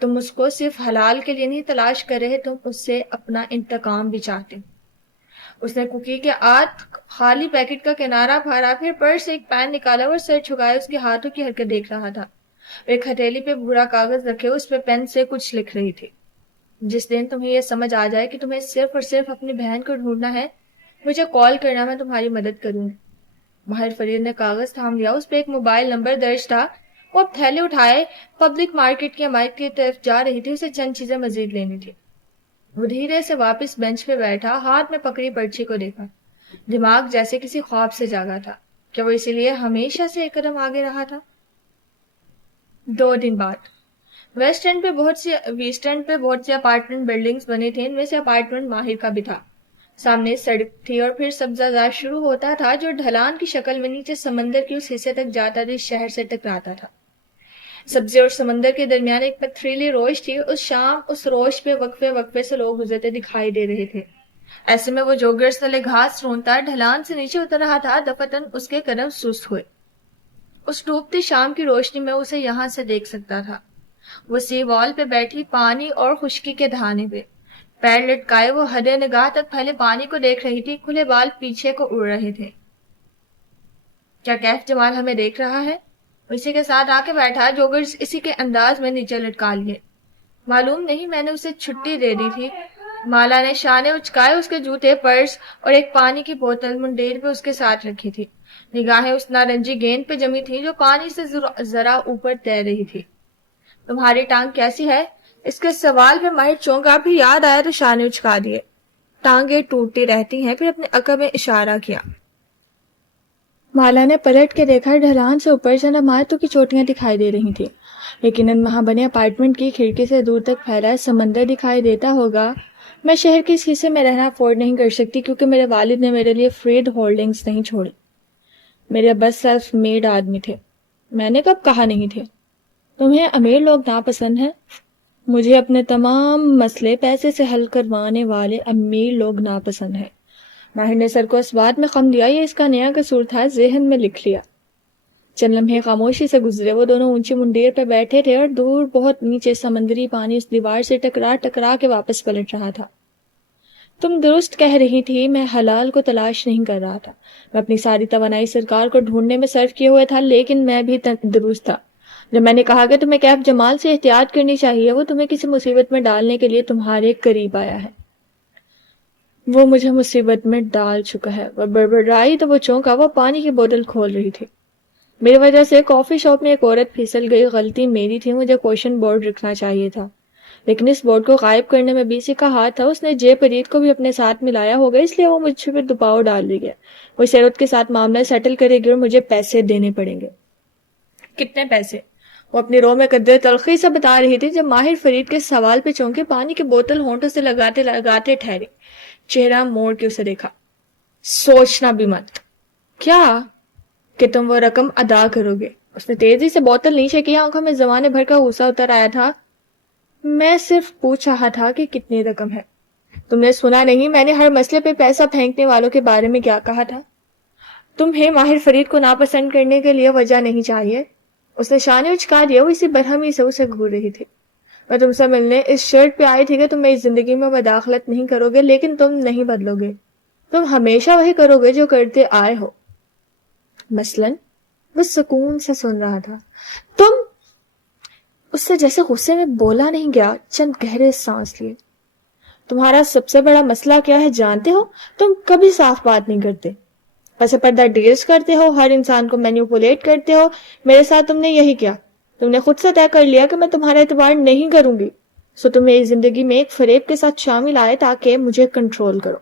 تم اس کو صرف حلال کے لیے نہیں تلاش کر رہے, تم اس سے اپنا انتقام بھی چاہتے. اس نے کوکی کے آدھ خالی پیکٹ کا کنارہ پھاڑا, پھر پرس سے ایک پین نکالا اور سر جھکائے اس کے ہاتھوں کی حرکت دیکھ رہا تھا. ایک ہتھیلی پہ بھورا کاغذ رکھے اس پہ پین سے کچھ لکھ رہی تھی. جس دن تمہیں یہ سمجھ آ جائے کہ تمہیں صرف اور صرف اپنی بہن کو ڈھونڈنا ہے, مجھے کال کرنا, میں تمہاری مدد کروں. ماہر فرید نے کاغذ تھام لیا. اس پہ ایک موبائل نمبر درج تھا. وہ اب تھیلے اٹھائے پبلک مارکیٹ کی عمارت کی طرف جا رہی تھی. اسے چند چیزیں مزید لینی تھی. وہ دھیرے سے واپس بینچ پہ بیٹھا, ہاتھ میں پکڑی پرچی کو دیکھا. دماغ جیسے کسی خواب سے جاگا تھا. کیا وہ اسی لیے ہمیشہ سے ایک قدم آگے رہا تھا؟ 2 دن بعد ویسٹ اینڈ پہ بہت سی اپارٹمنٹ بلڈنگز بنے تھے. ان میں سے اپارٹمنٹ ماہر کا بھی تھا. سامنے سڑک تھی اور پھر سبزہ زار شروع ہوتا تھا جو ڈھلان کی شکل میں نیچے سمندر کے اس حصے تک جاتا تھا. شہر سے ٹکراتا تھا. سبزی اور سمندر کے درمیان ایک پتھریلی روش تھی. اس شام اس روش پہ وقفے سے لوگ گزرتے دکھائی دے رہے تھے. ایسے میں وہ جوگرز تلے گھاس رونتا ڈھلان سے نیچے اتر رہا تھا. دفتن اس کے قدم سست ہوئے. اس ڈوبتی شام کی روشنی میں اسے یہاں سے دیکھ سکتا تھا. وہ سی وال پہ بیٹھی پانی اور خشکی کے دھانے پہ پیر لٹکائے وہ حد نگاہ تک پھیلے پانی کو دیکھ رہی تھی. کھلے بال پیچھے کو اڑ رہے تھے. کیا کیف جمال ہمیں دیکھ رہا ہے؟ اسی کے ساتھ آ کے بیٹھا. جوگرز اسی کے انداز میں نیچے لٹکا لیے. معلوم نہیں, میں نے اسے چھٹی دے دی تھی. مالا نے شانے اچکائے. اس کے جوتے, پرس اور ایک پانی کی بوتل منڈیر پہ اس کے ساتھ رکھی تھی. نگاہیں اس نارنجی گیند پہ جمی تھی جو پانی سے ذرا اوپر تیر رہی تھی. تمہاری ٹانگ کیسی ہے؟ اس کے سوال پہ ماہر چونکا. بھی یاد آیا تو شانے اچکا دیے. ٹانگیں ٹوٹتی رہتی ہیں. پھر اپنے عقب میں اشارہ کیا. مالا نے پلٹ کے دیکھا. ڈھلان سے اوپر سے عمارتوں کی چوٹیاں دکھائی دے رہی تھی. یقیناً وہاں بنے اپارٹمنٹ کی کھڑکی سے دور تک پھیلا سمندر دکھائی دیتا ہوگا. میں شہر کے اس حصے میں رہنا افورڈ نہیں کر سکتی کیونکہ میرے والد نے میرے لیے فریڈ ہولڈنگز نہیں چھوڑی. میرے بس سیلف میڈ آدمی تھے. میں نے کب کہا نہیں تھے؟ تمہیں امیر لوگ ناپسند ہیں؟ مجھے اپنے تمام مسئلے پیسے سے حل کروانے والے امیر لوگ ناپسند ہیں. ماہر نے سر کو اس بات میں خم دیا. یہ اس کا نیا قصور تھا. ذہن میں لکھ لیا. چند لمحے خاموشی سے گزرے. وہ دونوں اونچی منڈیر پہ بیٹھے تھے اور دور بہت نیچے سمندری پانی اس دیوار سے ٹکرا کے واپس پلٹ رہا تھا. تم درست کہہ رہی تھی. میں حلال کو تلاش نہیں کر رہا تھا. میں اپنی ساری توانائی سرکار کو ڈھونڈنے میں صرف کیے ہوئے تھا. لیکن میں بھی درست تھا جب میں نے کہا کہ تمہیں کیف جمال سے احتیاط کرنی چاہیے. وہ تمہیں کسی مصیبت میں ڈالنے کے لیے تمہارے قریب آیا ہے. وہ مجھے مصیبت میں ڈال چکا ہے. وہ بڑبڑائی تو وہ چونکا. وہ پانی کی بوتل کھول رہی تھی. میری وجہ سے کافی شاپ میں ایک عورت پھسل گئی. غلطی میری تھی. مجھے کوشن بورڈ رکھنا چاہیے تھا. لیکن اس بورڈ کو غائب کرنے میں بیسی کا ہاتھ تھا. اس نے جے پرید کو بھی اپنے ساتھ ملایا ہوگا. اس لیے وہ مجھ پہ دباؤ ڈال دی گیا. وہ سیرت کے ساتھ معاملہ سیٹل کرے گی اور مجھے پیسے دینے پڑیں گے. کتنے پیسے؟ وہ اپنی رو میں قدرے تلخی سے بتا رہی تھی جب ماہر فرید کے سوال پہ چونکے پانی کی بوتل ہونٹوں سے لگاتے ٹھہری. چہرہ موڑ کے اسے دیکھا. سوچنا بھی مت. کیا کہ تم وہ رقم ادا کرو گے؟ اس نے تیزی سے بوتل نیچے کی، آنکھوں میں زمانے بھر کا غصہ اتر آیا تھا۔ میں صرف پوچھ رہا تھا کہ کتنی رقم ہے۔ تم نے سنا نہیں میں نے ہر مسئلے پہ پیسہ پھینکنے والوں کے بارے میں کیا کہا تھا؟ تمہیں ماہر فرید کو ناپسند کرنے کے لیے وجہ نہیں چاہیے۔ اس نے شانے اچکا دیا، وہ اسی برہمی سے اسے گھور رہی تھی۔ میں تم سے ملنے اس شرط پہ آئی تھی کہ تم میری زندگی میں مداخلت نہیں کرو گے، لیکن تم نہیں بدلو گے۔ تم ہمیشہ وہی کرو گے جو کرتے آئے ہو۔ مثلاً وہ سکون سے سن رہا تھا۔ تم، اس سے جیسے غصے میں بولا نہیں گیا، چند گہرے سانس لیے۔ تمہارا سب سے بڑا مسئلہ کیا ہے جانتے ہو؟ تم کبھی صاف بات نہیں کرتے، پس پردہ ڈیلز کرتے ہو، ہر انسان کو مینیپولیٹ کرتے ہو۔ میرے ساتھ تم نے یہی کیا۔ تم نے خود سے طے کر لیا کہ میں تمہارا اعتبار نہیں کروں گی، سو تم میری زندگی میں ایک فریب کے ساتھ شامل آئے تاکہ مجھے کنٹرول کرو۔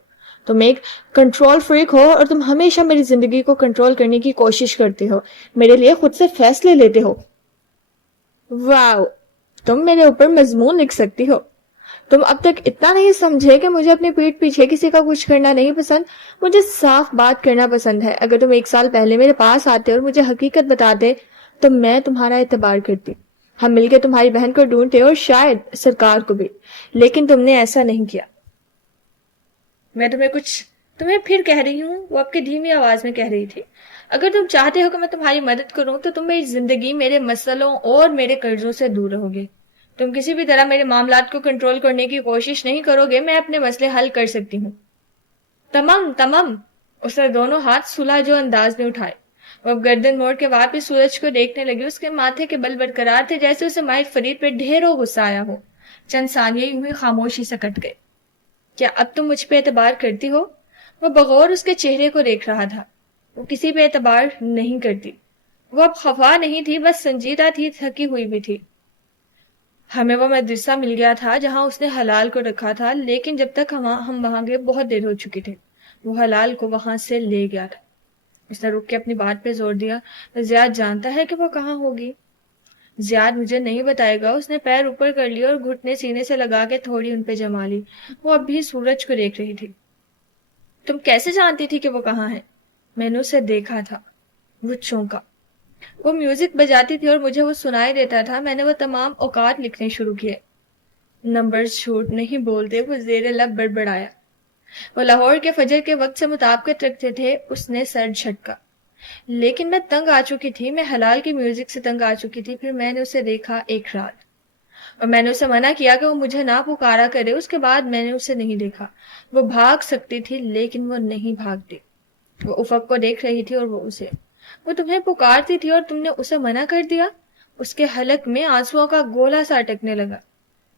تم ایک کنٹرول فریک ہو اور تم ہمیشہ میری زندگی کو کنٹرول کرنے کی کوشش کرتے ہو، میرے لیے خود سے فیصلے لیتے ہو۔ واو، تم میرے اوپر مضمون لکھ سکتی ہو۔ تم اب تک اتنا نہیں سمجھے کہ مجھے اپنی پیٹھ پیچھے کسی کا کچھ کرنا نہیں پسند، مجھے صاف بات کرنا پسند ہے۔ اگر تم 1 سال پہلے میرے پاس آتے اور مجھے حقیقت بتاتے تو میں تمہارا اعتبار کرتی، ہم مل کے تمہاری بہن کو ڈھونڈتے اور شاید سرکار کو بھی، لیکن تم نے ایسا نہیں کیا۔ میں تمہیں پھر کہہ رہی ہوں، وہ آپ کی دھیمی آواز میں کہہ رہی تھی، اگر تم چاہتے ہو کہ میں تمہاری مدد کروں تو تم میری زندگی، میرے مسئلوں اور میرے قرضوں سے دور رہو گے۔ تم کسی بھی طرح میرے معاملات کو کنٹرول کرنے کی کوشش نہیں کرو گے، میں اپنے مسئلے حل کر سکتی ہوں۔ تمام۔ اس نے دونوں ہاتھ صلح جو انداز میں اٹھائے۔ وہ اب گردن موڑ کے واپس سورج کو دیکھنے لگی، اس کے ماتھے کے بل برقرار تھے جیسے اسے ماہر فرید پہ ڈھیروں غصہ آیا ہو۔ چند ثانیے یوں ہی خاموشی سے کٹ گئے۔ کیا اب تم مجھ پہ اعتبار کرتی ہو؟ وہ بغور اس کے چہرے کو دیکھ رہا تھا۔ وہ کسی پہ اعتبار نہیں کرتی۔ وہ اب خفا نہیں تھی، بس سنجیدہ تھی، تھکی ہوئی بھی تھی۔ ہمیں وہ مدرسہ مل گیا تھا جہاں اس نے حلال کو رکھا تھا، لیکن جب تک ہم وہاں گئے بہت دیر ہو چکی تھی۔ وہ حلال کو وہاں سے لے گیا تھا۔ اس نے رک کے اپنی بات پہ زور دیا۔ زیاد جانتا ہے کہ وہ کہاں ہوگی؟ زیاد مجھے نہیں بتائے گا۔ اس نے پیر اوپر کر لیا اور گھٹنے سینے سے لگا کے تھوڑی ان پہ جما لی۔ وہ اب بھی سورج کو دیکھ رہی تھی۔ تم کیسے جانتی تھی کہ وہ کہاں ہے؟ میں نے اسے دیکھا تھا۔ وہ چونکا۔ وہ میوزک بجاتی تھی اور مجھے وہ سنائی دیتا تھا۔ میں نے وہ تمام اوقات لکھنے شروع کیے۔ نمبرز جھوٹ نہیں بولتے، وہ زیر لب بڑبڑایا۔ وہ لاہور کے فجر کے وقت سے مطابقت رکھتے تھے۔ اس نے سر جھٹکا۔ لیکن میں تنگ آ چکی تھی، میں حلال کی میوزک سے تنگ آ چکی تھی۔ پھر میں نے اسے دیکھا ایک رات، اور میں نے اسے منع کیا کہ وہ مجھے نہ پکارا کرے۔ اس کے بعد میں نے اسے نہیں دیکھا۔ وہ بھاگ سکتی تھی لیکن وہ نہیں بھاگتی۔ وہ افق کو دیکھ رہی تھی اور وہ اسے۔ وہ تمہیں پکارتی تھی اور تم نے اسے منع کر دیا۔ اس کے حلق میں آنسوؤں کا گولا سا اٹکنے لگا۔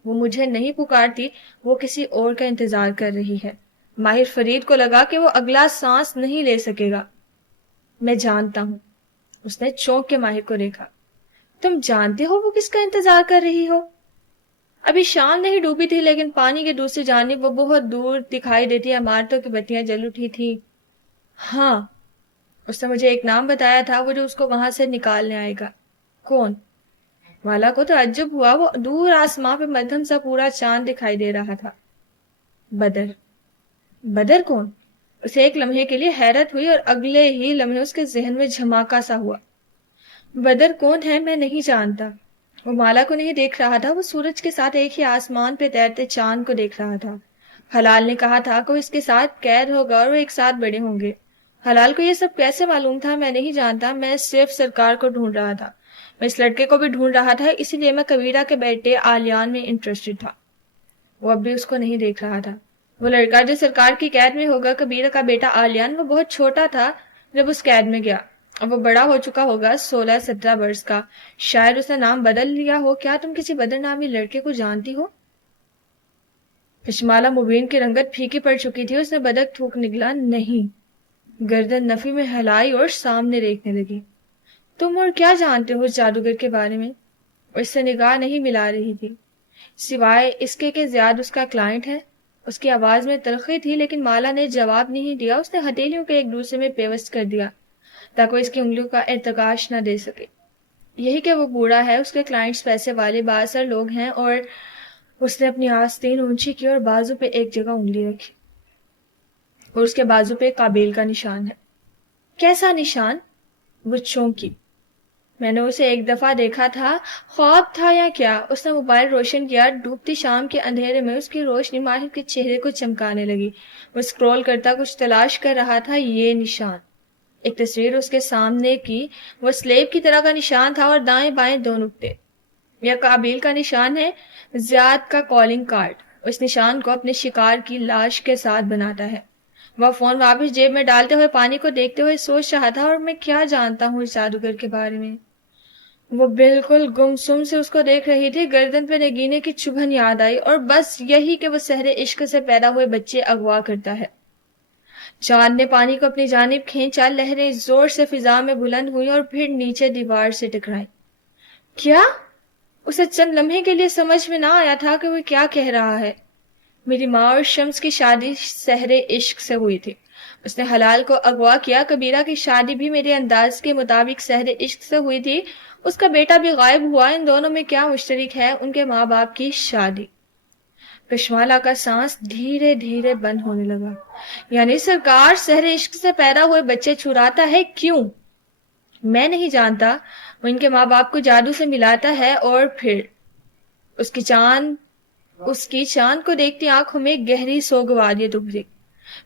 وہ مجھے نہیں پکارتی، وہ کسی اور کا انتظار کر رہی ہے۔ ماہر فرید کو لگا کہ وہ اگلا سانس نہیں لے سکے گا۔ میں جانتا ہوں۔ اس نے چونک کے ماہر کو دیکھا۔ تم جانتے ہو وہ کس کا انتظار کر رہی ہو؟ ابھی شام نہیں ڈوبی تھی لیکن پانی کے دوسری جانب وہ بہت دور دکھائی دیتی عمارتوں کی بتیاں جل اٹھی تھی۔ ہاں، اس نے مجھے ایک نام بتایا تھا، وہ جو اس کو وہاں سے نکالنے آئے گا۔ کون؟ والا کو تعجب ہوا۔ وہ دور آسمان پہ مدھم سا پورا چاند دکھائی دے رہا تھا۔ بدر۔ بدر کون؟ اسے ایک لمحے کے لیے حیرت ہوئی اور اگلے ہی لمحے اس کے ذہن میں جھماکا سا ہوا۔ بدر کون ہے؟ میں نہیں جانتا۔ وہ مالا کو نہیں دیکھ رہا تھا، وہ سورج کے ساتھ ایک ہی آسمان پہ تیرتے چاند کو دیکھ رہا تھا۔ حلال نے کہا تھا کہ وہ اس کے ساتھ قید ہوگا اور وہ ایک ساتھ بڑے ہوں گے۔ حلال کو یہ سب کیسے معلوم تھا؟ میں نہیں جانتا۔ میں صرف سرکار کو ڈھونڈ رہا تھا۔ میں اس لڑکے کو بھی ڈھونڈ رہا تھا، اسی لیے میں کبیرہ کے بیٹے آلیان میں انٹرسٹڈ تھا۔ وہ اب بھی اس کو نہیں دیکھ رہا تھا۔ وہ لڑکا جو سرکار کی قید میں ہوگا، کبیرہ کا بیٹا آلیان، وہ بہت چھوٹا تھا جب اس قید میں گیا۔ اب وہ بڑا ہو چکا ہوگا، 16-17 برس کا۔ شاید اس نے نام بدل لیا ہو۔ کیا تم کسی بدر نامی لڑکے کو جانتی ہو؟ پشمالہ مبین کی رنگت پھیکی پڑ چکی تھی۔ اس نے بدک تھوک نگلا۔ نہیں۔ گردن نفی میں ہلائی اور سامنے دیکھنے لگی۔ تم اور کیا جانتے ہو اس جادوگر کے بارے میں؟ اور اس سے نگاہ نہیں ملا رہی تھی، سوائے اس کے کہ زیاد اس کا کلائنٹ ہے۔ اس کی آواز میں تلخی تھی لیکن مالا نے جواب نہیں دیا۔ اس نے ہتھیلیوں کے ایک دوسرے میں پیوست کر دیا تاکہ وہ اس کی انگلیوں کا ارتکاش نہ دے سکے۔ یہی کہ وہ بوڑھا ہے، اس کے کلائنٹس پیسے والے بااثر لوگ ہیں، اور اس نے اپنی آستین اونچی کی اور بازو پہ ایک جگہ انگلی رکھی، اور اس کے بازو پہ قابیل کا نشان ہے۔ کیسا نشان؟ وہ چونکی. میں نے اسے ایک دفعہ دیکھا تھا، خواب تھا یا کیا؟ اس نے موبائل روشن کیا. ڈوبتی شام کے اندھیرے میں اس کی روشنی ماہر کے چہرے کو چمکانے لگی. وہ اسکرول کرتا کچھ تلاش کر رہا تھا. یہ نشان، ایک تصویر اس کے سامنے کی. وہ سلیب کی طرح کا نشان تھا اور دائیں بائیں دو نقطے. یہ قابیل کا نشان ہے، زیاد کا کالنگ کارڈ. اس نشان کو اپنے شکار کی لاش کے ساتھ بناتا ہے. وہ فون واپس جیب میں ڈالتے ہوئے پانی کو دیکھتے ہوئے سوچ رہا تھا، اور میں کیا جانتا ہوں اس جادوگر کے بارے میں؟ وہ بالکل گمسم سے اس کو دیکھ رہی تھی. گردن پہ نگینے کی چبھن یاد آئی، اور بس یہی کہ وہ سحر عشق سے پیدا ہوئے بچے اغوا کرتا ہے. چاند نے پانی کو اپنی جانب کھینچا. لہریں زور سے فضا میں بلند ہوئی اور پھر نیچے دیوار سے ٹکرائی. کیا؟ اسے چند لمحے کے لیے سمجھ میں نہ آیا تھا کہ وہ کیا کہہ رہا ہے. میری ماں اور شمس کی شادی سحر عشق سے ہوئی تھی. اس نے حلال کو اغوا کیا. کبیرہ کی شادی بھی میرے انداز کے مطابق سحر عشق سے ہوئی تھی. اس کا بیٹا بھی غائب ہوا. ان دونوں میں کیا مشترک ہے؟ ان کے ماں باپ کی شادی. کشمالہ کا سانس دھیرے دھیرے بند ہونے لگا. یعنی سرکار سحر عشق سے پیدا ہوئے بچے چراتا ہے؟ کیوں؟ میں نہیں جانتا. وہ ان کے ماں باپ کو جادو سے ملاتا ہے، اور پھر اس کی چاند کو دیکھتی آنکھوں میں گہری سوگواریت ابھری.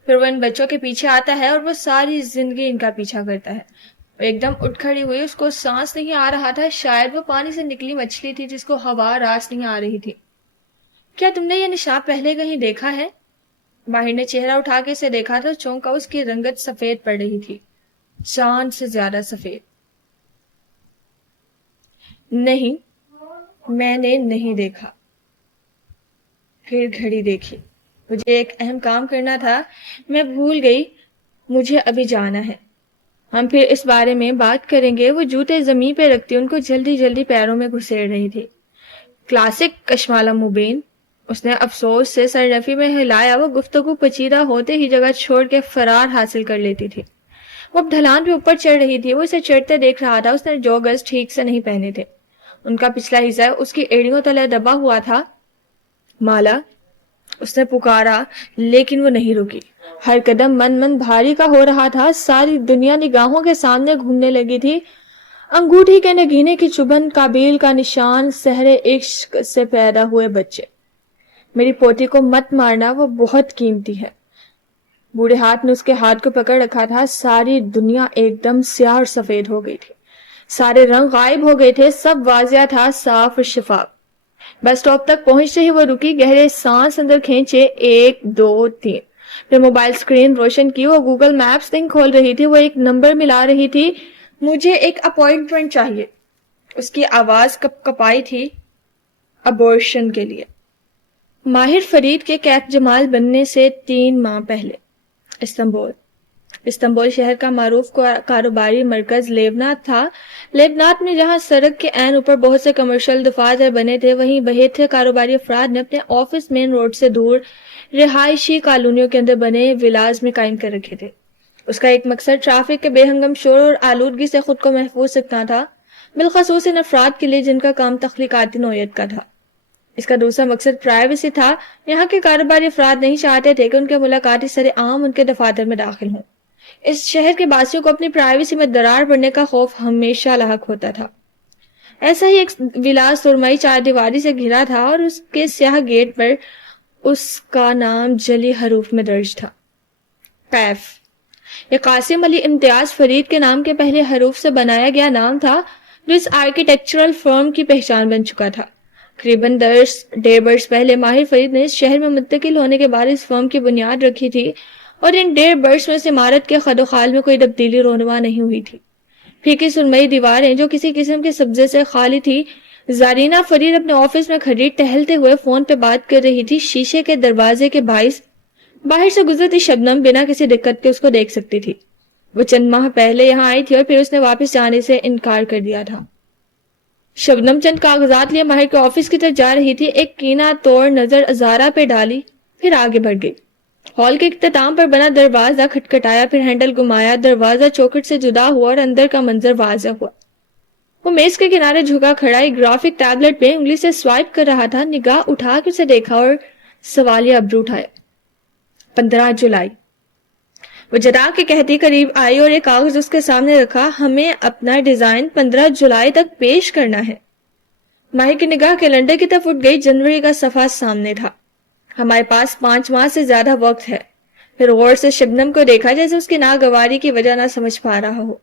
پھر وہ ان بچوں کے پیچھے آتا ہے اور وہ ساری زندگی ان کا پیچھا کرتا ہے. وہ ایک دم اٹھ کھڑی ہوئی. اس کو سانس نہیں آ رہا تھا. شاید وہ پانی سے نکلی مچھلی تھی جس کو ہوا راس نہیں آ رہی تھی. کیا تم نے یہ نشان پہلے کہیں دیکھا ہے؟ ماہر نے چہرہ اٹھا کے اسے دیکھا تو چونکا. اس کی رنگت سفید پڑ رہی تھی، چاند سے زیادہ سفید. نہیں، میں نے نہیں دیکھا. پھر گھڑی دیکھی. مجھے ایک اہم کام کرنا تھا، میں بھول گئی. مجھے ابھی جانا ہے. ہم پھر اس بارے میں بات کریں گے. وہ جوتے زمین پہ رکھتی ان کو جلدی جلدی پیروں میں گھسیڑ رہی تھی. کلاسک کشمالہ مبین. اس نے افسوس سے سر رفی میں ہلایا. وہ گفتگو پیچیدہ ہوتے ہی جگہ چھوڑ کے فرار حاصل کر لیتی تھی. وہ اب ڈھلان پہ اوپر چڑھ رہی تھی. وہ اسے چڑھتے دیکھ رہا تھا. اس نے جوگرز ٹھیک سے نہیں پہنے تھے. ان کا پچھلا حصہ اس کی ایڑیوں تلے دبا ہوا تھا. مالا، اس نے پکارا، لیکن وہ نہیں رکی. ہر قدم من بھاری کا ہو رہا تھا. ساری دنیا نگاہوں کے سامنے گھومنے لگی تھی. انگوٹھی کے نگینے کی چبھن، قابیل کا نشان، سحر عشق سے پیدا ہوئے بچے. میری پوتی کو مت مارنا، وہ بہت قیمتی ہے. بوڑھے ہاتھ نے اس کے ہاتھ کو پکڑ رکھا تھا. ساری دنیا ایک دم سیاہ اور سفید ہو گئی تھی. سارے رنگ غائب ہو گئے تھے. سب واضح تھا، صاف اور شفاف. بس اسٹاپ تک پہنچتے ہی وہ رکی. گہرے سانس اندر کھینچے. 1 2 3. پھر موبائل اسکرین روشن کی. وہ گوگل میپس لنک کھول رہی تھی. وہ ایک نمبر ملا رہی تھی. مجھے ایک اپوائنٹمنٹ چاہیے. اس کی آواز کپائی تھی. ابورشن کے لیے. ماہر فرید کے کیف جمال بننے سے 3 ماہ پہلے. استنبول شہر کا معروف کاروباری مرکز لیبنات تھا. لیبنات میں جہاں سڑک کے عین اوپر بہت سے کمرشل دفاتر بنے تھے، وہیں بہت سے کاروباری افراد نے اپنے آفس مین روڈ سے دور رہائشی کالونیوں کے اندر بنے ولاز میں قائم کر رکھے تھے. اس کا ایک مقصد ٹریفک کے بے ہنگم شور اور آلودگی سے خود کو محفوظ رکھنا تھا، بالخصوص ان افراد کے لیے جن کا کام تخلیقاتی نوعیت کا تھا. اس کا دوسرا مقصد پرائیویسی تھا. یہاں کے کاروباری افراد نہیں چاہتے تھے کہ ان کے ملاقاتی سر عام ان کے دفاتر میں داخل ہوں. اس شہر کے باسیوں کو اپنی پرائیویسی میں درار پڑنے کا خوف ہمیشہ لاحق ہوتا تھا. ایسا ہی ایک ولا سرمئی 4 دیواری سے گھرا تھا اور اس کے سیاہ گیٹ پر اس کا نام جلی حروف میں درج تھا، کیف. یہ قاسم علی امتیاز فرید کے نام کے پہلے حروف سے بنایا گیا نام تھا، جو اس آرکیٹیکچرل فرم کی پہچان بن چکا تھا. قریباً 10 برس پہلے ماہر فرید نے اس شہر میں منتقل ہونے کے بعد اس فرم کی بنیاد رکھی تھی، اور ان 1.5 برس میں اس عمارت کے خد و خال میں کوئی تبدیلی رونما نہیں ہوئی تھی. پھیکی سرمئی دیواریں جو کسی قسم کے سبزے سے خالی تھی. زارینہ فرید اپنے آفس میں کھڑی ٹہلتے ہوئے فون پہ بات کر رہی تھی. شیشے کے دروازے کے باعث باہر سے گزرتی شبنم بنا کسی دقت کے اس کو دیکھ سکتی تھی. وہ چند ماہ پہلے یہاں آئی تھی اور پھر اس نے واپس جانے سے انکار کر دیا تھا. شبنم چند کاغذات لیے ماہر کے آفس کی طرف جا رہی تھی. ایک کینہ توڑ نظر ازارہ پہ ڈالی، پھر آگے بڑھ گئی. ہال کے اختتام پر بنا دروازہ کھٹکھٹایا، پھر ہینڈل گھمایا. دروازہ چوکھٹ سے جدا ہوا اور اندر کا منظر واضح ہوا. وہ میز کے کنارے جھکا کھڑا ایک گرافک ٹیبلٹ پہ انگلی سے سوائپ کر رہا تھا. نگاہ اٹھا کے اسے دیکھا اور سوالیہ ابرو اٹھایا. 15 جولائی. وہ جتا کے کہتی قریب آئی اور ایک کاغذ اس کے سامنے رکھا. ہمیں اپنا ڈیزائن 15 جولائی تک پیش کرنا ہے. ماہر کی نگاہ کیلنڈر کی طرف اٹھ گئی. جنوری کا صفحہ سامنے تھا. ہمارے پاس 5 ماہ سے زیادہ وقت ہے. پھر غور سے شبنم کو دیکھا جیسے اس کی ناگواری کی وجہ نہ سمجھ پا رہا ہو.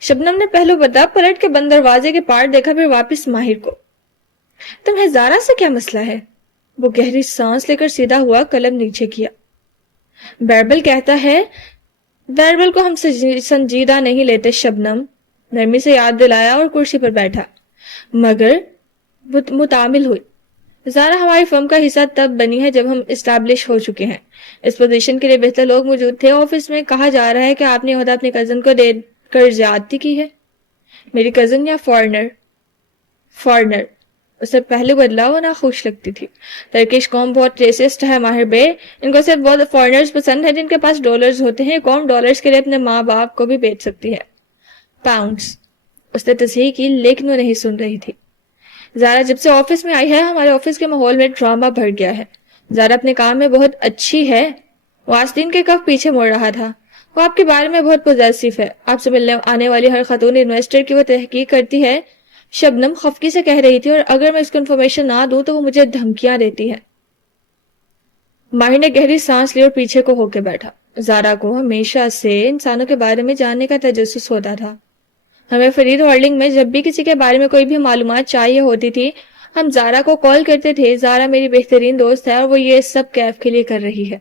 شبنم نے پہلو بتا پلٹ کے بند دروازے کے پار دیکھا, پھر واپس ماہر کو. تمہیں زارا سے کیا مسئلہ ہے؟ وہ گہری سانس لے کر سیدھا ہوا, قلم نیچے کیا. بیربل کہتا ہے. بیربل کو ہم سنجیدہ نہیں لیتے شبنم. نرمی سے یاد دلایا اور کرسی پر بیٹھا. مگر متعامل ہوئی. زارا ہماری فرم کا حصہ تب بنی ہے جب ہم اسٹیبلش ہو چکے ہیں. اس پوزیشن کے لیے بہتر لوگ موجود تھے. آفس میں کہا جا رہا ہے کہ آپ نے عہدہ اپنے کزن کو دے کر زیادتی کی ہے. میری کزن یا فارنر. اسے پہلے بدلا وہ ناخوش لگتی تھی. ترکش قوم بہت ریسسٹ ہے ماہر بے. ان کو صرف بہت فارنرز پسند ہے جن کے پاس ڈالرز ہوتے ہیں. قوم ڈالرز کے لیے اپنے ماں باپ کو بھی بیچ سکتی ہے. پاؤنڈز. اس نے تصحیح کی لیکن وہ نہیں سن رہی تھی. زارا جب سے آفس میں آئی ہے ہمارے آفس کے ماحول میں ڈرامہ بھر گیا ہے. زارا اپنے کام میں بہت اچھی ہے. وہ آستین کے کف پیچھے موڑ رہا تھا. وہ آپ کے بارے میں بہت پوزیسو ہے. آپ سے ملنے آنے والی ہر خاتون انویسٹر کی وہ تحقیق کرتی ہے. شبنم خفگی سے کہہ رہی تھی, اور اگر میں اس کو انفارمیشن نہ دوں تو وہ مجھے دھمکیاں دیتی ہے. ماہر نے گہری سانس لی اور پیچھے کو ہو کے بیٹھا. زارا کو ہمیشہ سے انسانوں کے بارے میں جاننے کا تجسس ہوتا تھا. ہمیں فرید ہولڈنگ میں جب بھی کسی کے بارے میں کوئی بھی معلومات چاہیے ہوتی تھی ہم زارا کو کال کرتے تھے. زارا میری بہترین دوست ہے اور وہ یہ سب کیف کے لیے کر رہی ہے.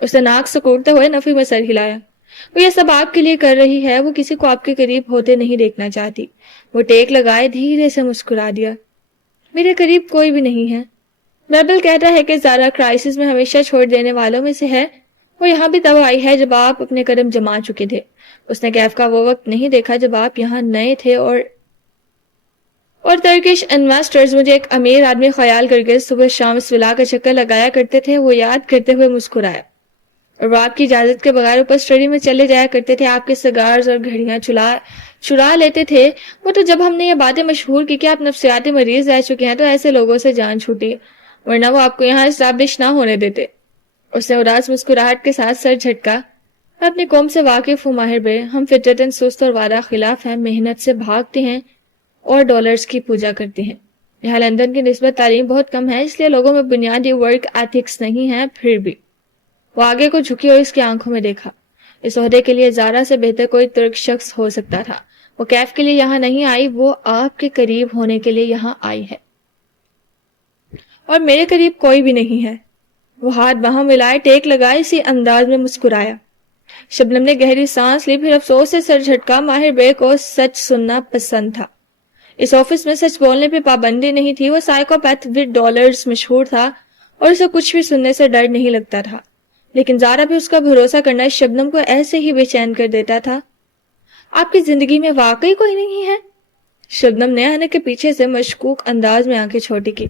اس نے ناک سکوڑتے ہوئے نفی میں سر ہلایا. وہ یہ سب آپ کے لیے کر رہی ہے. وہ کسی کو آپ کے قریب ہوتے نہیں دیکھنا چاہتی. وہ ٹیک لگائے دھیرے سے مسکرا دیا. میرے قریب کوئی بھی نہیں ہے. بیربل کہتا ہے کہ زارا کرائسس میں ہمیشہ چھوڑ دینے والوں میں سے ہے. وہ یہاں بھی تب آئی ہے جب آپ اپنے قدم جما چکے تھے. اس نے کیف کا وہ وقت نہیں دیکھا جب آپ یہاں نئے تھے. اور ترکش انویسٹرز مجھے ایک امیر آدمی خیال کر کے صبح شام اس ولا کا چکر لگایا کرتے تھے. وہ یاد کرتے ہوئے مسکرایا. اور وہ آپ کی اجازت کے بغیر اوپر اسٹڈی میں چلے جایا کرتے تھے. آپ کے سگارز اور گھڑیاں چرا لیتے تھے. وہ تو جب ہم نے یہ باتیں مشہور کی کہ آپ نفسیاتی مریض رہ چکے ہیں تو ایسے لوگوں سے جان چھوٹی, ورنہ وہ آپ کو یہاں اسٹیبلش نہ ہونے دیتے. اس نے اداس مسکراہٹ کے ساتھ سر جھٹکا. میں اپنی قوم سے واقف ہوں ماہر بے. ہم فطرتاً سست اور وعدہ خلاف ہیں. محنت سے بھاگتے ہیں اور ڈالرز کی پوجا کرتے ہیں. یہاں لندن کی نسبت تعلیم بہت کم ہے, اس لیے لوگوں میں بنیادی ورک ایتھکس نہیں ہے. پھر بھی وہ آگے کو جھکی اور اس کی آنکھوں میں دیکھا. اس عہدے کے لیے زارا سے بہتر کوئی ترک شخص ہو سکتا تھا. وہ کیف کے لیے یہاں نہیں آئی, وہ آپ کے قریب ہونے کے لیے یہاں آئی ہے. اور میرے قریب کوئی بھی نہیں ہے. وہ ہاتھ باہم ملائے, ٹیک لگائے, اسی انداز میں مسکرایا. شبنم نے گہری سانس لی, پھر افسوس سے سر جھٹکا. ماہر بے کو سچ سننا پسند تھا. اس آفس میں سچ بولنے پہ پابندی نہیں تھی. وہ سائیکوپیتھ ود ڈالرز مشہور تھا اور اسے کچھ بھی سننے سے ڈر نہیں لگتا تھا. لیکن زارا بھی اس کا بھروسہ کرنا شبنم کو ایسے ہی بے چین کر دیتا تھا. آپ کی زندگی میں واقعی کوئی نہیں ہے؟ شبنم نے آنے کے پیچھے سے مشکوک انداز میں آنکھیں چھوٹی کی.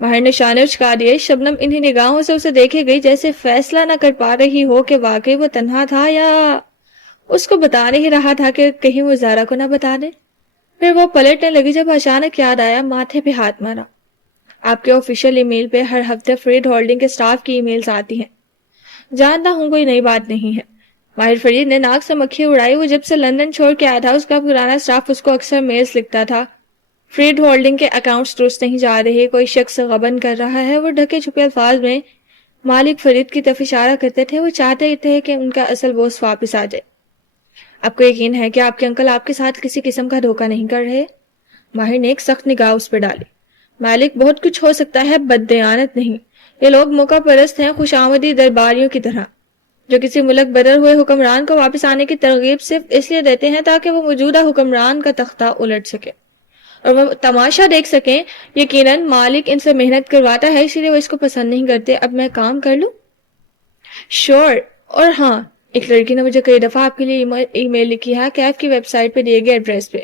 ماہر نے شانے اچکا دیے. شبنم انہی نگاہوں سے اسے دیکھے گئی جیسے فیصلہ نہ کر پا رہی ہو کہ واقعی وہ تنہا تھا یا اس کو بتا نہیں رہا تھا کہ کہیں وہ زارا کو نہ بتا دے. پھر وہ پلٹنے لگی جب اچانک یاد آیا. ماتھے پہ ہاتھ مارا. آپ کے آفیشیل ای میل پہ ہر ہفتے فرید ہولڈنگ کے سٹاف کی ای میلز آتی ہیں. جانتا ہوں کوئی نئی بات نہیں ہے. ماہر فرید نے ناک سے مکھی اڑائی. وہ جب سے لندن چھوڑ کے آیا تھا اس کا پرانا سٹاف اس کو اکثر میلز لکھتا تھا. فرید ہولڈنگ کے اکاؤنٹس درست نہیں جا رہے, کوئی شخص غبن کر رہا ہے. وہ ڈھکے چھپے الفاظ میں مالک فرید کی طرف اشارہ کرتے تھے. وہ چاہتے تھے کہ ان کا اصل بوس واپس آ جائے. آپ کو یقین ہے کہ آپ کے انکل آپ کے ساتھ کسی قسم کا دھوکہ نہیں کر رہے؟ ماہر نے ایک سخت نگاہ اس پہ ڈالی. مالک بہت کچھ ہو سکتا ہے, بددیانت نہیں. یہ لوگ موقع پرست ہیں, خوش آمدی درباریوں کی طرح, جو کسی ملک بدر ہوئے حکمران کو واپس آنے کی ترغیب صرف اس لیے دیتے ہیں تاکہ وہ موجودہ حکمران کا تختہ الٹ سکے اور وہ تماشا دیکھ سکیں. یقیناً مالک ان سے محنت کرواتا ہے, اسی لیے وہ اس کو پسند نہیں کرتے. اب میں کام کر لوں؟ شور. اور ہاں, ایک لڑکی نے مجھے کئی دفعہ آپ کے لیے ای میل لکھی ہے کیف کی ویب سائٹ پہ دیے گئے ایڈریس پہ.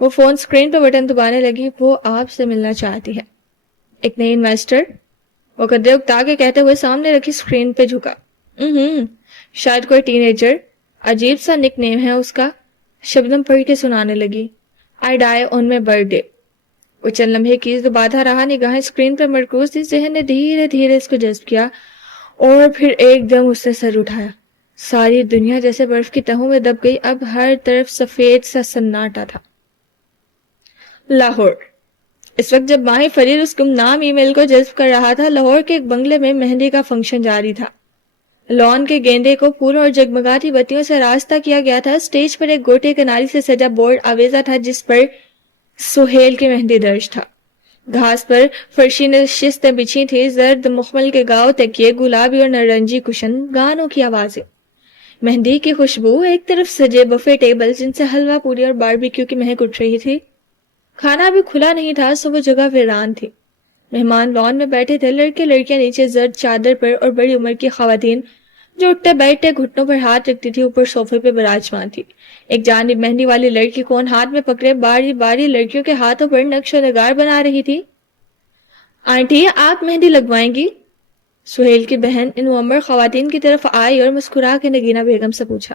وہ فون اسکرین پہ بٹن دبانے لگی. وہ آپ سے ملنا چاہتی ہے. ایک نئی انویسٹر؟ وہ قدرے اکتا کے کہتے ہوئے سامنے رکھی اسکرین پہ جھکا. شاید کوئی ٹین ایجر. عجیب سا نک نیم ہے اس کا. شبنم پڑھ کے سنانے لگی. I die on my birthday. وہ چند لمحے کیز دباتا رہا, نگاہیں اسکرین پر مرکوز تھی. ذہن نے دھیرے دھیرے اس کو جذب کیا اور پھر ایک دم اس نے سر اٹھایا. ساری دنیا جیسے برف کی تہوں میں دب گئی. اب ہر طرف سفید سا سناٹا تھا. لاہور. اس وقت جب ماہی فرید اس گمنام ای میل کو جذب کر رہا تھا، لاہور کے ایک بنگلے میں مہندی کا فنکشن جاری تھا. لان کے گیندے کو پھولوں اور جگمگاتی بتیوں سے راستہ کیا گیا تھا. اسٹیج پر ایک گوٹے کناری سے سجا بورڈ آویزہ تھا جس پر سہیل کی مہندی درج تھا. گھاس پر فرشی نشستیں بچھی تھی، زرد مخمل کے گاؤ تکیے، گلابی اور نارنجی کشن، گانوں کی آوازیں، مہندی کی خوشبو، ایک طرف سجے بفے ٹیبل جن سے حلوہ پوری اور باربیکیو کی مہک اٹھ رہی تھی. کھانا ابھی کھلا نہیں تھا سو وہ جگہ ویران تھی. مہمان لان میں بیٹھے تھے، لڑکے لڑکیاں نیچے زرد چادر پر اور بڑی عمر کی خواتین جو اٹھتے بیٹھتے گھٹنوں پر ہاتھ رکھتی تھی اوپر صوفے پہ براجمان تھی. ایک جانب مہندی والی لڑکی کون ہاتھ میں پکڑے باری باری لڑکیوں کے ہاتھوں پر نقش و نگار بنا رہی تھی. آنٹی آپ مہندی لگوائیں گی؟ سہیل کی بہن ان عمر خواتین کی طرف آئی اور مسکرا کے نگینہ بیگم سے پوچھا.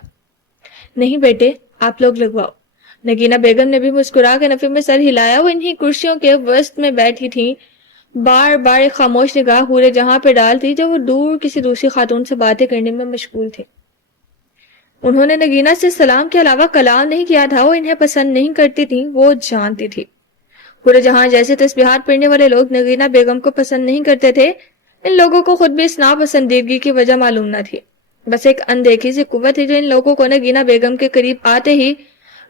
نہیں بیٹے آپ لوگ لگواؤ. نگینہ بیگم نے بھی مسکرا کے نفی میں سر ہلایا. وہ انہی کرسیوں کے وسط میں بیٹھی تھیں، بار بار ایک خاموش نگاہ پورے جہاں پہ ڈالتی جو وہ دور کسی دوسری خاتون سے باتیں کرنے میں مشغول تھی. انہوں نے نگینہ سے سلام کے علاوہ کلام نہیں کیا تھا. وہ انہیں پسند نہیں کرتی تھیں، وہ جانتی تھی. پورے جہاں جیسے تسبیحات پڑھنے والے لوگ نگینہ بیگم کو پسند نہیں کرتے تھے، ان لوگوں کو خود بھی اس ناپسندیدگی کی وجہ معلوم نہ تھی. بس ایک اندیکھی سی قوت تھی جو ان لوگوں کو نگینہ بیگم کے قریب آتے ہی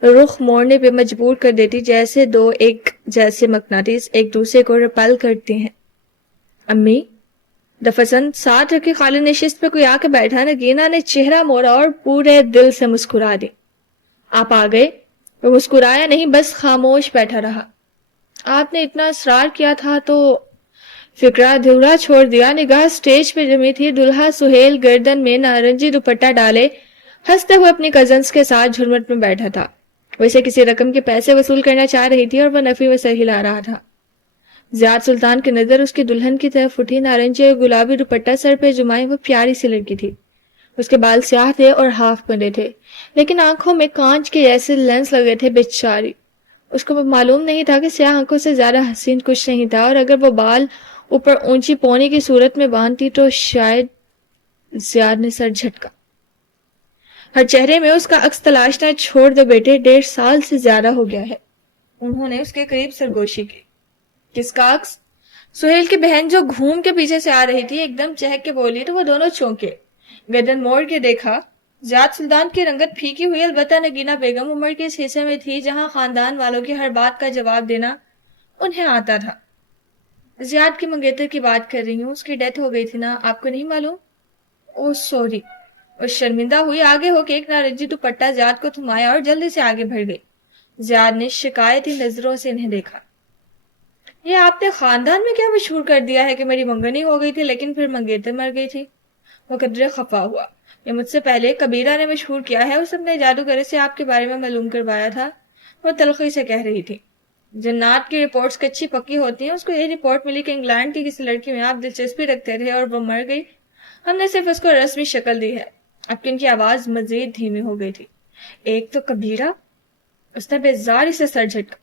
رخ موڑنے پہ مجبور کر دیتی، جیسے دو ایک جیسے مقناطیس ایک دوسرے کو ریپل کرتے ہیں. امی دفسن ساتھ رکھی خالی نشست پہ کوئی آ کے بیٹھا. نگینہ نے چہرہ موڑا اور پورے دل سے مسکرا دی. آپ آ گئے؟ وہ مسکرایا نہیں، بس خاموش بیٹھا رہا. آپ نے اتنا اصرار کیا تھا تو فکرہ ادھورا چھوڑ دیا. نگاہ اسٹیج پہ جمی تھی. دلہا سہیل گردن میں نارنجی دوپٹہ ڈالے ہنستے ہوئے اپنی کزنس کے ساتھ جھرمٹ میں بیٹھا تھا. ویسے کسی رقم کے پیسے وصول کرنا چاہ رہی تھی اور وہ نفی میں سر ہلا رہا تھا. زیاد سلطان کی نظر اس کی دلہن کی طرف اٹھی. نارنجی اور گلابی دوپٹہ سر پہ جمائے وہ پیاری سی لڑکی تھی. اس کے بال سیاہ تھے اور ہاف بندے تھے، لیکن آنکھوں میں کانچ کے جیسے لینس لگے تھے. بیچاری اس کو معلوم نہیں تھا کہ سیاہ آنکھوں سے زیادہ حسین کچھ نہیں تھا، اور اگر وہ بال اوپر اونچی پونی کی صورت میں باندھتی تو شاید. زیاد نے سر جھٹکا. ہر چہرے میں اس کا عکس تلاشنا چھوڑ دو بیٹے، 1.5 سال سے زیادہ ہو گیا ہے. انہوں نے اس کے قریب سرگوشی کی. کس کا عکس؟ سہیل کی بہن جو گھوم کے پیچھے سے آ رہی تھی ایک دم چہک کے بولی تو وہ دونوں چونکے. گردن موڑ کے دیکھا. زیاد سلطان کی رنگت پھیکی ہوئی، البتہ نگینہ بیگم عمر کے اس حصے میں تھی جہاں خاندان والوں کی ہر بات کا جواب دینا انہیں آتا تھا. زیاد کی منگیتر کی بات کر رہی ہوں، اس کی ڈیتھ ہو گئی تھی نا، آپ کو نہیں معلوم؟ او سوری. وہ شرمندہ ہوئی، آگے ہو کے ایک نارنجی دوپٹہ زیاد کو تھمایا اور جلدی سے آگے بڑھ گئی. زیاد نے شکایتی نظروں سے انہیں دیکھا. یہ آپ نے خاندان میں کیا مشہور کر دیا ہے کہ میری منگنی ہو گئی تھی لیکن پھر منگیتر مر گئی تھی؟ وہ قدرے خفا ہوا. یہ مجھ سے پہلے کبیرہ نے مشہور کیا ہے، اس اپنے جادوگرے سے آپ کے بارے میں معلوم کروایا تھا. وہ تلخی سے کہہ رہی تھی. جنات کی رپورٹس کچی پکی ہوتی ہیں. اس کو یہ رپورٹ ملی کہ انگلینڈ کی کسی لڑکی میں آپ دلچسپی رکھتے تھے اور وہ مر گئی. ہم نے صرف اس کو رسمی شکل دی ہے. اب کی ان کی آواز مزید دھیمی ہو گئی تھی. ایک تو کبیرہ. اس نے بیزاری سے سر جھٹکا.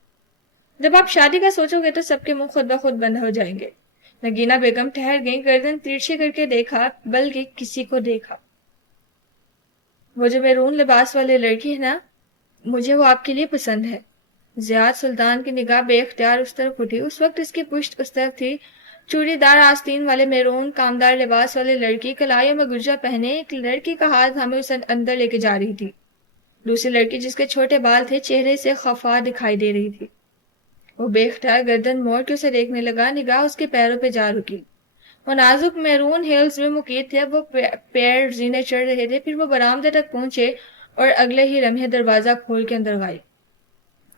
جب آپ شادی کا سوچو گے تو سب کے منہ خود بخود بند ہو جائیں گے. نگینہ بیگم ٹھہر گئی، گردن ترچھی کر کے دیکھا، بلکہ کسی کو دیکھا. وہ جو میرون لباس والے لڑکی ہے نا، مجھے وہ آپ کے لیے پسند ہے. زیاد سلطان کی نگاہ بے اختیار اس طرف اٹھی. اس وقت اس کی پشت اس طرف تھی. چوڑی دار آستین والے میرون کامدار لباس والے لڑکی کلائیوں میں گرجا پہنے ایک لڑکی کا ہاتھ ہمیں اسے اندر لے کے جا رہی تھی. دوسری لڑکی جس کے چھوٹے بال تھے چہرے سے خفا دکھائی دے رہی تھی. وہ بے اختیار گردن موڑ کے اسے دیکھنے لگا. نگاہ اس کے پیروں پہ جا رکی. وہ نازک میرون ہیلز میں مقید تھے. وہ پیر زینے چڑھ رہے تھے. پھر وہ برآمدے تک پہنچے اور اگلے ہی لمحے دروازہ کھول کے اندر گئے.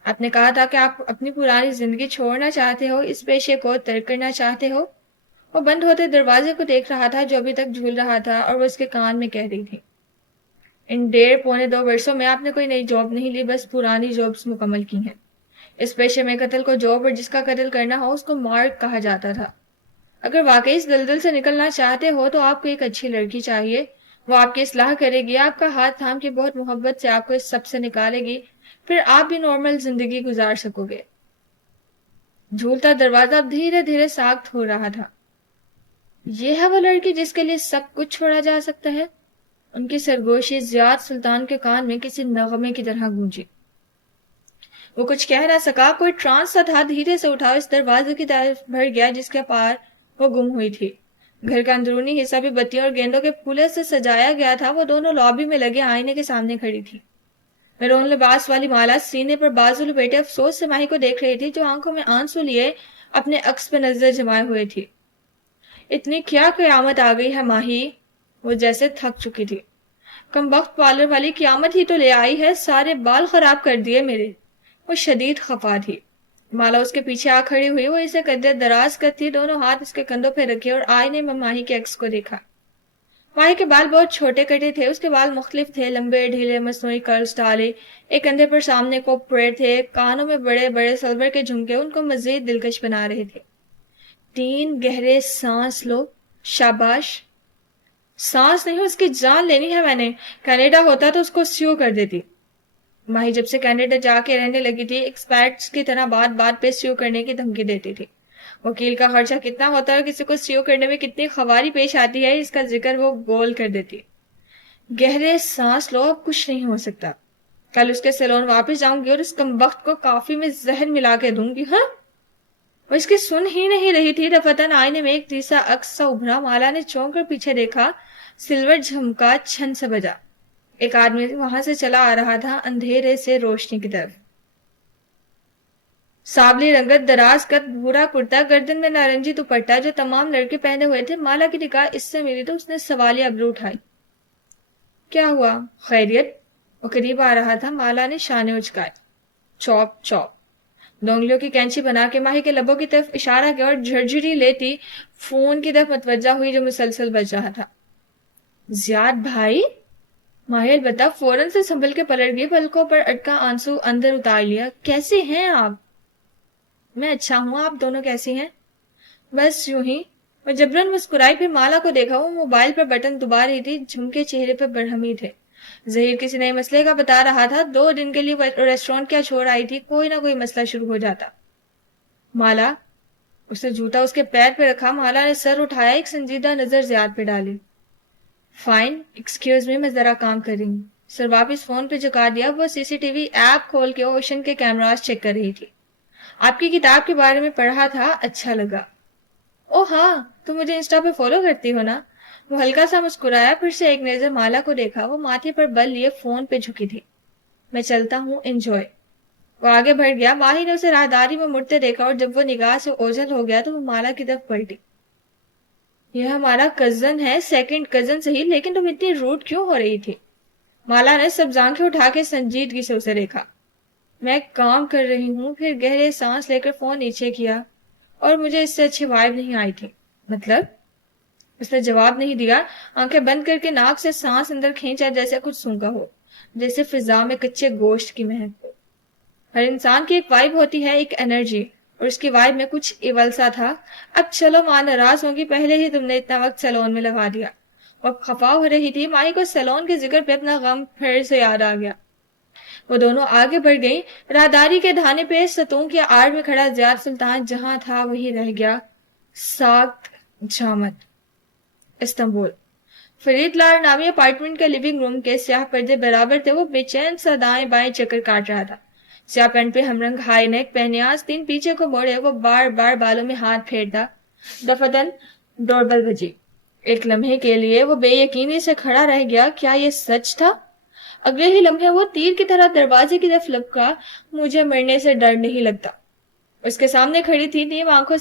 آپ نے کہا تھا کہ آپ اپنی پرانی زندگی چھوڑنا چاہتے ہو، اس پیشے کو ترک کرنا چاہتے ہو. وہ بند ہوتے دروازے کو دیکھ رہا تھا جو ابھی تک جھول رہا تھا، اور وہ اس کے کان میں کہہ رہی تھی. ان 1.5-2 برسوں میں آپ نے کوئی نئی جاب نہیں لی، بس پرانی جابز مکمل کی ہیں. اس پیشے میں قتل کو جاب اور جس کا قتل کرنا ہو اس کو مارک کہا جاتا تھا. اگر واقعی اس دلدل سے نکلنا چاہتے ہو تو آپ کو ایک اچھی لڑکی چاہیے. وہ آپ کی اصلاح کرے گی، آپ کا ہاتھ تھام کے بہت محبت سے آپ کو اس سب سے نکالے گی، پھر آپ بھی نارمل زندگی گزار سکو گے. جھولتا دروازہ اب دھیرے دھیرے ساخت ہو رہا تھا. یہ ہے وہ لڑکی جس کے لیے سب کچھ چھوڑا جا سکتا ہے؟ ان کی سرگوشی زیاد سلطان کے کان میں کسی نغمے کی طرح گونجی۔ وہ کچھ کہہ نہ سکا، کوئی ٹرانس سا تھا، دھیرے سے اٹھا اس دروازے کی طرف بڑھ گیا جس کے پار وہ گم ہوئی تھی۔ گھر کا اندرونی حصہ بھی بتیوں اور گیندوں کے پھولے سے سجایا گیا تھا۔ وہ دونوں لابی میں لگے آئینے کے سامنے کھڑی تھی۔ میرون لباس والی مالا سینے پر بازو لپیٹے افسوس سے ماہی کو دیکھ رہی تھی، جو آنکھوں میں آنسو لیے اپنے عکس پہ نظر جمائے ہوئے تھی۔ اتنی کیا قیامت آ گئی ہے ماہی؟ وہ جیسے تھک چکی تھی۔ کم وقت پارلر والی قیامت ہی تو لے آئی ہے، سارے بال خراب کر دیے میرے۔ وہ شدید خفا تھی۔ مالا اس کے پیچھے آ کھڑی ہوئی، وہ اسے قدرے دراز کرتی، دونوں ہاتھ اس کے کندھوں پہ رکھے اور آئینے میں ماہی کے عکس کو دیکھا۔ ماہی کے بال بہت چھوٹے کٹے تھے، اس کے بال مختلف تھے، لمبے ڈھیلے مصنوعی کرلز ڈالے، ایک کندھے پر سامنے کو پریڈ تھے، کانوں میں بڑے بڑے سلور کے جھمکے ان کو مزید دلکش بنا رہے تھے۔ 3 گہرے سانس لو، شاباش۔ سانس نہیں، اس کی جان لینی ہے میں نے۔ کینیڈا ہوتا تو اس کو سیو کر دیتی۔ ماہی جب سے کینیڈا جا کے رہنے لگی تھی، ایکسپیٹس کی طرح بات بات پہ سیو کرنے کی دھمکی دیتی تھی۔ وکیل کا خرچہ کتنا ہوتا ہے اور کسی کو سیو کرنے میں کتنی خواری پیش آتی ہے، اس کا ذکر وہ گول کر دیتی۔ گہرے سانس لو، اب کچھ نہیں ہو سکتا۔ کل اس کے سیلون واپس جاؤں گی اور اس کمبخت کو کافی میں زہر ملا کے دوں گی۔ ہاں، وہ اس کی سن ہی نہیں رہی تھی۔ دفتن آئینے میں ایک تیسرا عکس سا ابھرا۔ مالا نے چونک کر پیچھے دیکھا، سلور جھمکا چھن سے بجا۔ ایک آدمی وہاں سے چلا آ رہا تھا، اندھیرے سے روشنی کی طرف۔ سابلی رنگت، دراز قد، بھورا کرتا، گردن میں نارنجی دوپٹہ جو تمام لڑکے پہنے ہوئے تھے۔ مالا کی نگاہ اس سے ملی تو اس نے سوالیہ ابرو اٹھائی۔ کیا ہوا؟ خیریت؟ وہ قریب آ رہا تھا۔ مالا نے شانے اچکائے۔ چوپ چوپ۔ دونگلیوں کی کینچی بنا کے ماہی کے لبوں کی طرف اشارہ کیا اور جھرجھری لیتی فون کی طرف متوجہ ہوئی جو مسلسل بج رہا تھا۔ زیاد بھائی؟ ماہی البتہ فوراً سے سنبھل کے پلٹ گئی، پلکوں پر اٹکا آنسو اندر اتار لیا۔ کیسے ہیں آپ؟ میں اچھا ہوں، آپ دونوں کیسی ہیں؟ بس یوں ہی۔ وہ جبرن مسکرائی، پھر مالا کو دیکھا، وہ موبائل پر بٹن دبا رہی تھی، جھمکے چہرے پر برہمی تھے۔ ظہیر کسی نئے مسئلے کا بتا رہا تھا۔ 2 دن کے لیے ریسٹورانٹ کیا چھوڑ آئی تھی، کوئی نہ کوئی مسئلہ شروع ہو جاتا۔ مالا، اس نے جوتا اس کے پیر پہ رکھا۔ مالا نے سر اٹھایا، ایک سنجیدہ نظر زیاد پہ ڈالی۔ فائن، ایکسکیوز می، میں ذرا کام کر رہی ہوں۔ سر واپس فون پہ جھکا دیا۔ وہ CCTV ایپ کھول کے اوشن کے کیمراز چیک کر رہی تھی۔ آپ کی کتاب کے بارے میں پڑھا تھا، اچھا لگا۔ او ہاں، تم مجھے انسٹا پہ فالو کرتی ہو نا؟ وہ ہلکا سا مسکرایا، پھر سے ایک نظر مالا کو دیکھا۔ وہ ماتھے پر بل لیے فون پہ جھکی تھی۔ میں چلتا ہوں، انجوائے۔ وہ آگے بڑھ گیا۔ ماہی نے اسے راہداری میں مڑتے دیکھا اور جب وہ نگاہ سے اوجھل ہو گیا تو وہ مالا کی طرف پلٹی۔ یہ ہمارا کزن ہے، سیکنڈ کزن صحیح، لیکن تم اتنی روڈ کیوں ہو رہی تھی؟ مالا نے سب آنکھیں اٹھا کے سنجیدگی سے اسے دیکھا۔ میں کام کر رہی ہوں۔ پھر گہرے سانس لے کر فون نیچے کیا، اور مجھے اس سے اچھی وائب نہیں آئی تھی۔ مطلب؟ اس نے جواب نہیں دیا، آنکھیں بند کر کے ناک سے سانس اندر کھینچا جیسے کچھ سونگا ہو، جیسے فضا میں کچے گوشت کی مہک ہو۔ ہر انسان کی ایک وائب ہوتی ہے، ایک انرجی، اور اس کی وائب میں کچھ ایول سا تھا۔ اب چلو، ماں ناراض ہوگی، پہلے ہی تم نے اتنا وقت سیلون میں لگا دیا۔ وہ خفا ہو رہی تھی۔ مائی کو سیلون کے ذکر پہ اپنا غم پھر سے یاد آ گیا۔ وہ دونوں آگے بڑھ گئیں۔ راہداری کے دھانے پہ ستون کی آڑ میں کھڑا زیاد سلطان جہاں تھا وہی رہ گیا۔ ساکت جامت، استنبول۔ فرید لار نامی اپارٹمنٹ کے لیونگ روم کے سیاہ پردے برابر تھے۔ وہ بے چین سا دائیں بائیں چکر کاٹ رہا تھا۔ سیاہ پینٹ پہ ہم رنگ ہائی نیک پہنے، آستین پیچھے کو موڑے، وہ بار بار بالوں میں ہاتھ پھیرتا۔ دفتن ڈور بیل بجی۔ ایک لمحے کے لیے وہ بے یقینی سے کھڑا رہ گیا۔ کیا یہ سچ تھا؟ اگلے ہی لمحے وہ تیر کی طرح دروازے کی طرف لپکا۔ مجھے مرنے سے ڈر نہیں لگتا۔ اس کے سامنے کھڑی تھی، نیم آنکھوں